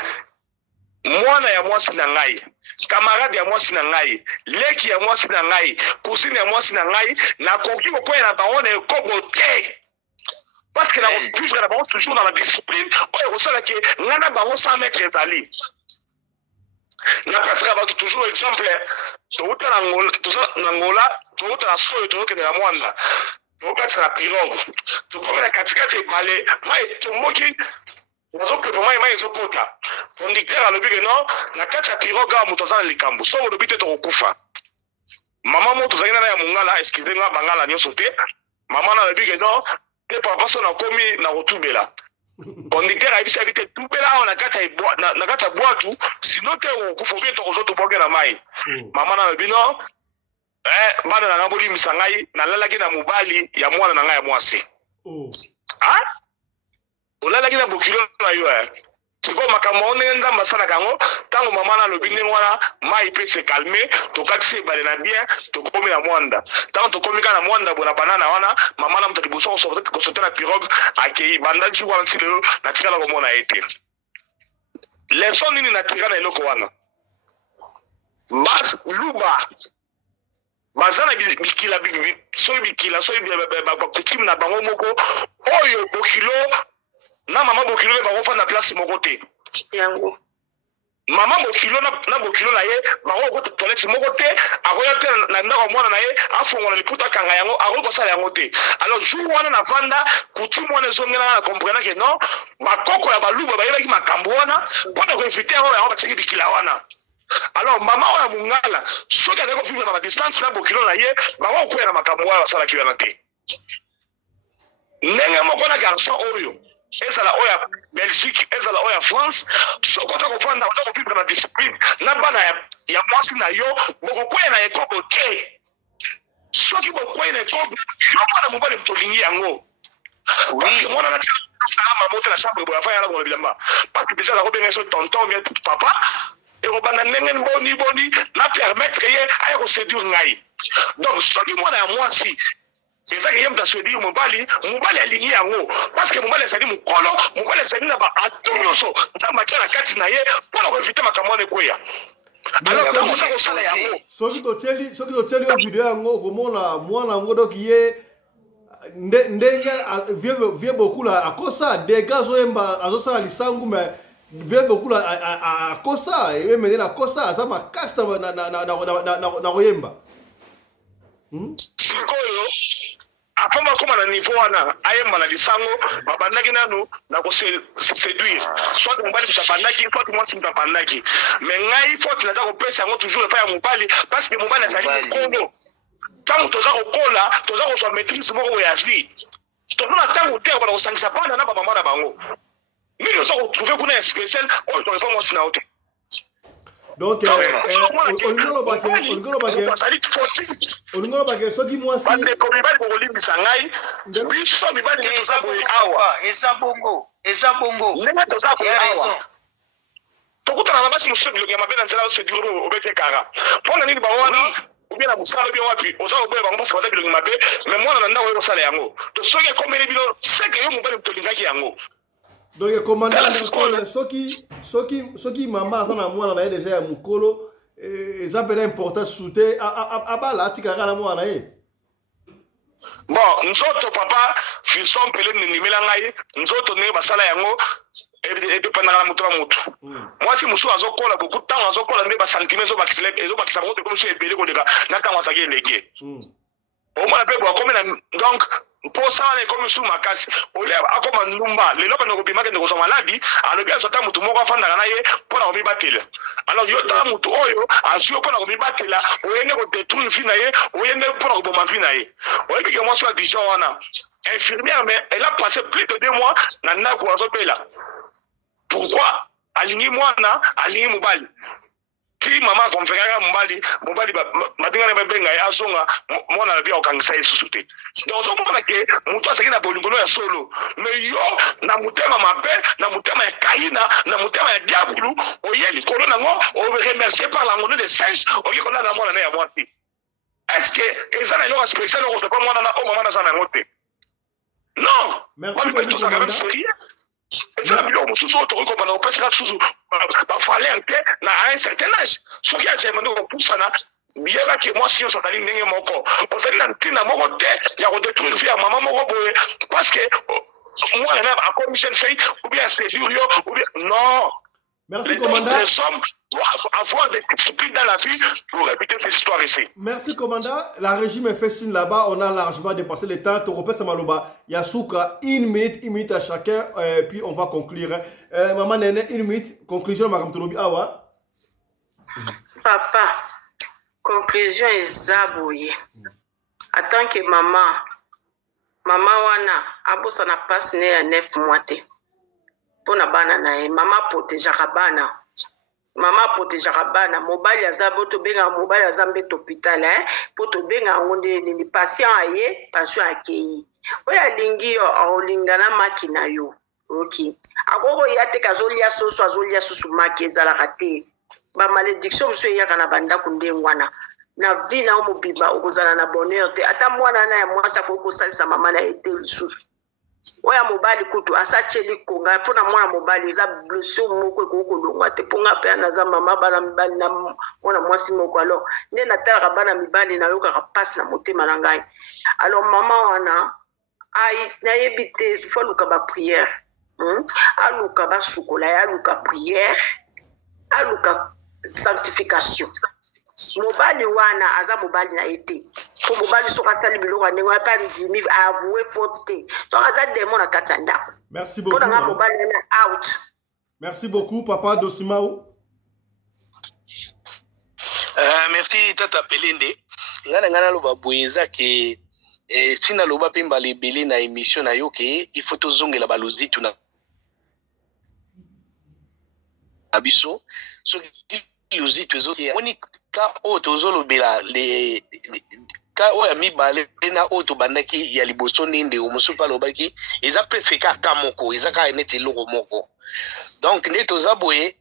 mwana ya mwasi na ngai camarade ya mwasi na ngai leki ya mwasi na ngai cousine ya mwasi na ngai na koki kokwela ba on e kobote. Parce que la vivre là-bas toujours dans la discipline. On est que ngana bango 100 mètres ezali. Na parce que toujours exemple tout na Angola, tout na soyo tout que na Mwanda. Tout ka na pirogue. Tout comme la katikati balé, mai tomoki nazo que moi mai ezopota. Conducteur a le but non, na kati pirogue a mutozana likambo. So le but to kufa. Mama moto zangina na ya mungala, excusez-moi bangala nyoso te. Mama na le but non te papa so na komi na rotubela. Conducteur a dit habiter tubela na kata boatu sinon te okufa bien to kozoto boke na mai. Mama na bino bana na ngaboli misangai na lalaki na mobali ya mwana na ngai ya mwasi. Ah? olalaki na bokilo na yo sikoyo makambo ndenge nzambe asalaka yango ntango mama nalobi ndenge wana mai mpe se calme tokatisi ebale na bien tokomi na mwanda ntango tokomi kaka na mwanda bona banana wana mama na moto liboso kosote na pirogue akei banda jour wana nti lelo natikala komona ye te leson nini natika na eloko wana luba baza na bikila soki bikila soki bakutime na bango moko oyo bokilo na mama bokilo mpe bakofanda na place moko te yango mama bokilo na bokilo na ye bakokota toilette moko te akoya te na ndako ya mwana na ye afongola liputa akanga yango akoki kosala yango te alors jour wana na vanda kutime wana ezongelanga na komprenake non bakoko ya baluba bayebaki makambo wana mpona koinvite yango yango batiki bikila wana alors mama oyo ya mongala soki azali kofivre na badistance na bokilo na ye bakokoya na makambo wana basalaki wana te ndenge moko na garçon oyo ezala oyo ya Belgique ezala oyo ya France soki oza kofanda oza kofivre na discipline na bana ya mwasi na yo bokokwea na ekoko te soki bokwei na ekoko yo mwana mobali tolingi yango parce que mwana natikala mote na chambre boya faya na bilamba parce que déjà la robe so tonton bien papa ekobanda ndenge boni na permettre ye aya koséduire ngai donc soki mwana ya mwasi ezaki ye moto aséduire mobali alingi yango parce que mobali ezali mokolo mobali ezali na baatu nyonso nzambe atia na kati na ye mpona koevite makambo wana ekweya alors ntango oza kosala yango soki totieli yo video yango okomona mwana yango doki ye ndenge vie bokula akosa dega azoyemba azosala lisangu me vie bokula akosa emene akosa aza makasi na koyemba sikoyo apoma koma na niveau wana ayemba na lisango babandaki nanu na koséduire soit mobali moto abandaki soit mwasi moto abandaki mais ngai faute naza kopesa yango toujours epai ya mobali parce que mobali azali mokolo ntango toza kokola toza kozwa maîtrise moko boye ya vie toza na ntango te kona kosangisa bana na bamama na bango nini oza kotrouve kuna ya spécial oyo tolepa mwasi na yo te donc olingolobake soki mwasi bandeko mibali kokolimbisa ngai biso mibali nde toza boye awa eza bongo ndenge toza boye awa tokutana na basi mosusu bilongi ya mabe na nzela osedure obete kara mpona nini bango wana ubie na mosala obi wapi oza koboya bango mpasi baza bilongi mabe me mwana na ndako oyo kosala yango to soki ekomeli bino seke yo mobali tolingaki yango donc commandant Anderson soki mama aza na mwana na ye deja ya mokolo eza mpena important sute abala atikaka na mwana ye bon nzoto papa fiston pele ndimela ngai nzoto ndenge basala yango edependaka na moto na moto mwasi mosusu azokola boku ntango azokola nde basantime ezobakisa bango te mosusu ebele koleka na ntango azalaki eleki omona mpe boakomi na donc mpo sana ekomi su makasi olia akoma ndumba lelo bana kobimaka ndeko za maladi alobi azota mutu moko afandaka na ye mpona komibatela alors yo tala mutu oyo azwi yo mpona komibatela oyende kodétruire vie na ye oyende mpona koboma vie na ye oyebi ke mwasi wa dijon wana infirmière mais elle a passé plus de 2 mois na ndako azobela pourquoi alingi mwana alingi mobali ti mama akomfengaka mobali badingana babenga ye azonga mwana na bia okangisa ye susu te donc ozomona ke moto azalaki na bolingono ya solo mais yo na motema mabe na motema ya kayina na motema ya diabulu oye likolo nango oremercie par la monnaie de singe oye kolanda mwana na ya mwasi est ce que eza na eloko spécial okosopa mwana na o mama naza na yango te non wamibali tozalaka même sérieux eza na biloko mosusu oyo tokoki kobanda kopesaka susu bafalere te na un certain âge soki azemande kopusana yebaki mwasi nyonso azali ndenge moko ozali na ntina moko te ya kodétruire vie ya mama moko boye parce que mwana na akomi jeune fille ou bien séduire yo ou bien non. Merci, commandant. Les hommes doivent avoir des disciplines dans la vie pour éviter ces histoires ici. Merci, commandant. La régime est fait signe là-bas. On a largement dépassé le temps. Toropé Samaloba, Yasuka, 1 minute à chacun. Puis on va conclure. Maman Néné, 1 minute. Conclusion, Madame Tolobi. Awa. Papa, conclusion est zabouye. En tant que maman wana, abosa na passe né à 9 mois. Pona bana na ye mama protégeaka bana mobali aza boto benga mobali aza mbeto hôpital po to benga ngonde ni patient aye patient akei oya lingi yo olingana maki na yo Ok. Akoko ya te kazolia soso azolia susu maki ezalaka te. Ba malédiction mso ya kana banda kunde ngwana. Na vie na mobimba okozala na bonheur te. Ata mwana na ya mwasa ko salisa mama na ete lisusu. Oya mobali kutu asa cheli konga pona mwana mobali eza blessure moko ko kolongwa te ponga pe na za mama bana mibali na mwana mwasi moko alors ne na tala bana mibali na yoka ka passe na motema na ngai. Alors mama wana ai na yebite faut luka ba prière. Aluka ba sukola ya aluka prière aluka sanctification. Mobali wana aza mobali na été pour mobali soka sali biloko ndenge wa pas ndimi avouer faute te donc aza démon na katanda. Merci beaucoup. Pour mobali na out. Merci beaucoup papa Dosimao. Merci tata Pelende. Ngana loba boyeza ke sina loba pemba lebele na émission na yo ke il faut tozongela balozitu na abiso so lozitu ezoki moni ka o tozolobela le ka o ya mibale na o to bandaki ya liboso ninde o mosu pa lobaki eza presque ka moko eza ka neti loko moko donc ne tozaboye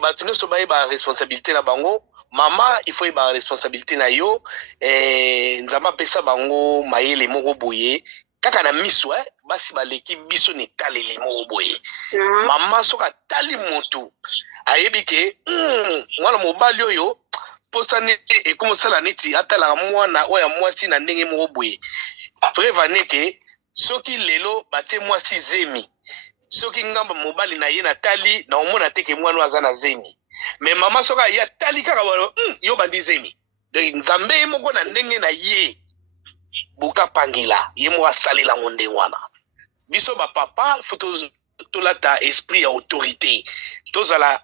batu nyonso baye ba responsabilité na bango. Mama il faut ba responsabilité na yo nzamba pesa bango mayele moko boye kaka na miso basi baleki biso ni talele moko boye. Mama soka tali moto ayebi ke mwana mobali oyo posa neti ekomosala neti atala mwana oya mwasi na ndenge moko boye preva neke soki lelo bate mwasi zemi soki ngamba mobali na ye na tali na omona teke mwana aza na zemi mais mama soka ya tali kaka walo yo bandi zemi donc nzambe moko na ndenge na ye buka pangila ye mo asalela ngonde wana biso ba papa foto tolata esprit ya autorité tozala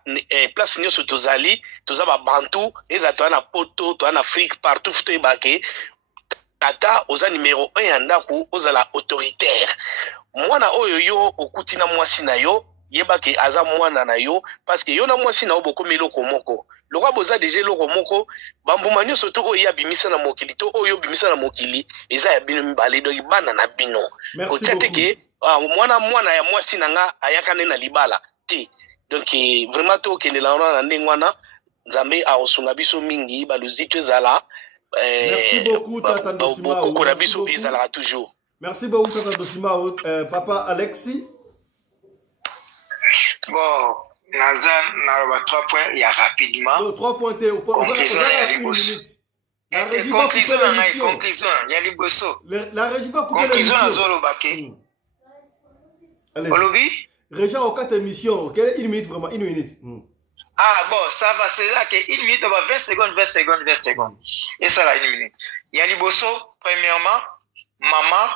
place nyonso tozali toza ba bantu eza to na poto to na Afrique partout foto ebake tata oza numéro 1 ya ndako ozala autoritaire mwana oyo yo okuti na mwasi na yo yebake aza mwana na yo parce que yo na mwasi na yo bokomi eloko moko lokwa boza deja eloko moko bambuma nyonso to oyo abimisa na mokili to oyo bimisa na mokili eza ya bino mibale donc bana na bino kotia te ke mwana ya mwasi na nga ayakane na libala te donc vraiment to okendela wana na ndenge wana nzambe aosunga biso mingi baluzitu ezala merci beaucoup tata Dosimao kokona biso ezalaka toujours. Merci beaucoup tata Dosimao. Papa Alexis. Bon, Nazan n'a 3 points, il y a rapidement. Non, 3 points, conclusion, il y a conclusion, il y a Liboso. La régie va couper conclusion à Zolo Baké. Olobi? Régia au 4 émissions, quelle est 1 minute vraiment, 1 minute. Ah bon, ça va, c'est là que 1 minute, 20 secondes, 20 secondes, 20 secondes. Et ça là, 1 minute. Il y a Liboso, premièrement, maman,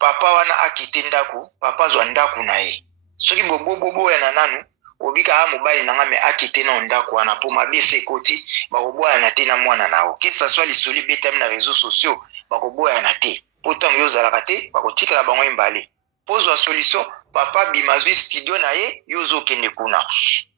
papa wana akite ndaku, papa zwa ndaku na ye. Soki bobo ya nananu obika mobali nanga me akite na ndako wana po mabese koti bakoboya na te na mwana nao que ça soit lisoli betam na réseaux sociaux bakoboya na te pourtant yo zalaka te bakotikala bango imbale pose la solution papa bimazwi studio na ye yo zokende kuna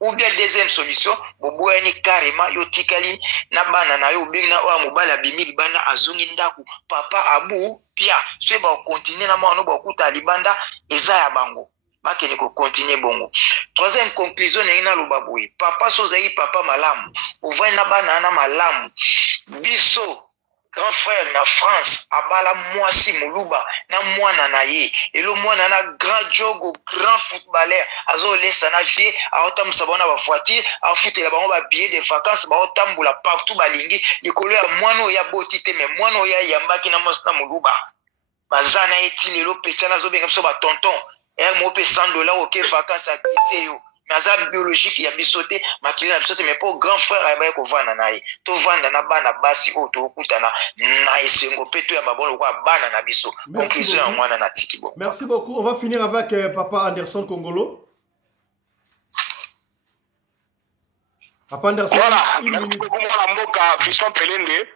ou bien deuxième solution boboya ni carrément yo tikali na bana na yo benga wa mobali abimi libanda azongi ndaku papa abu pia so ba continuer na mwana ba kuta libanda eza ya bango bakene ko continuer bongo. Troisième conclusion na lobaboui papa sozai papa malamu ovai na bana na malamu biso grand frère na France abala mwasi muluba na mwana na ye elo mwana na grand jogo grand footballeur azo lesa na vie aotambusa bona ba voiture afutela bango ba billet de vacances baotambula partout balingi likolo ya mwana ya botite me mwana ya yambaki na mwasi muluba bazana eti lelo pechana zo benga biso ba tonton mo pe $100 ok vacances à yo naza biologique ya bisote makili na bisote mais pour grand frère abaye ko vanda naye to vanda na bana basi o to okutana na esengo peto ya babolo kwa bana na biso conclusion ya mwana na tikibo. Merci beaucoup. On va finir avec papa Anderson Congolo. Papa Anderson. Voilà, merci beaucoup mwana mboka Fiston Pelende.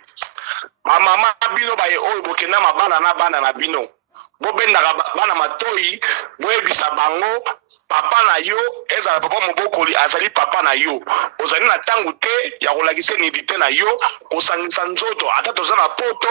Ma mama bino baye oyo bokenda mabana na bana na bino. Bobendaka bana matoi boyebisa bango papa na yo ezala papa mobokoli azali papa na yo ozali na ntango te ya kolakisa nidite na yo kosangisa nzoto ata toza na poto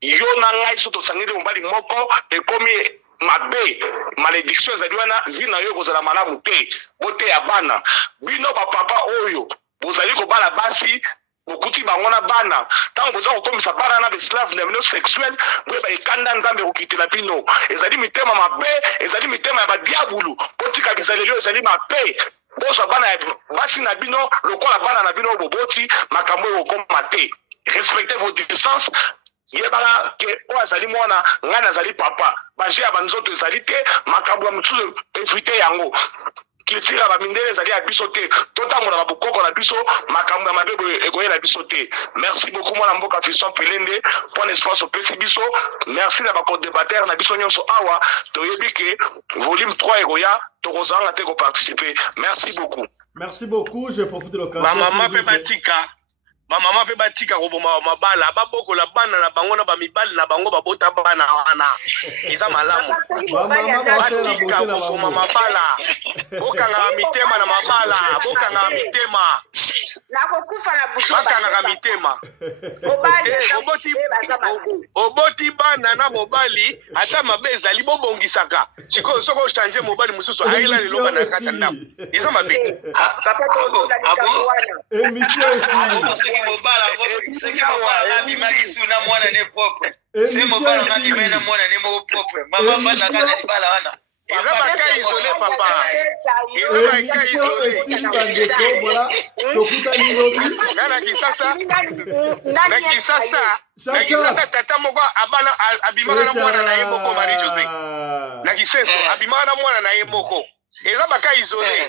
yo na ngai so tosangeli mobali moko ekomi mabe malédiction ezali wana vi na yo kozala malamu te bote ya bana bino bapapa oyo bozali kobala basi bokuti bango na bana ntango boza kokomisa bana na besclave na bino sexuel boyeba ekanda nzambe kokitela bino ezali mitema mabe ezali mitema ya badiabulu botika bizaleli ezali mabe bozwa bana ya basi na bino lokola bana na bino boboti makambo oyo kokoma te respectez vos distances yebaka ke oyo azali mwana ngai nazali papa baje ya banzoto ezali te makambo ya mosusu evite yango culture ya bamindele ezali ya biso te totambola babokoko na biso makambo ya mabe ekoyela biso te. Merci beaucoup mwana mboka Fiston Pelende mpo na espace opesi biso. Merci na bacodebatere na biso nyonso awa toyebi ke volume 3 ekoya tokozanga te koparticiper. Merci beaucoup. Merci beaucoup, je profite de l'occasion. Maman pe batika. Mama pe batika koboma mabala babokola bana na bango na bamibali na bango babota bana wana eza malamu batika koboma mabala bokanga mitema na mabala bokanga mitema nakokufa na buso bakanga mitema oboti bana na mobali ata mabe ezali bobongisaka sikoyo soko ochange mobali mosusu ayela lelo bana kata ndako eza mabe papa to émission mobala na bimaki na mwana ne propre c'est mobala na bimena mwana ne mo propre mama bana kana libala wana eza baka isolé papa eza baka isolé voilà tokutani lobi na kisasa tata moko abana abimaka na mwana na ye moko Marie José na kiseso abimaka na mwana na ye moko eza baka isolé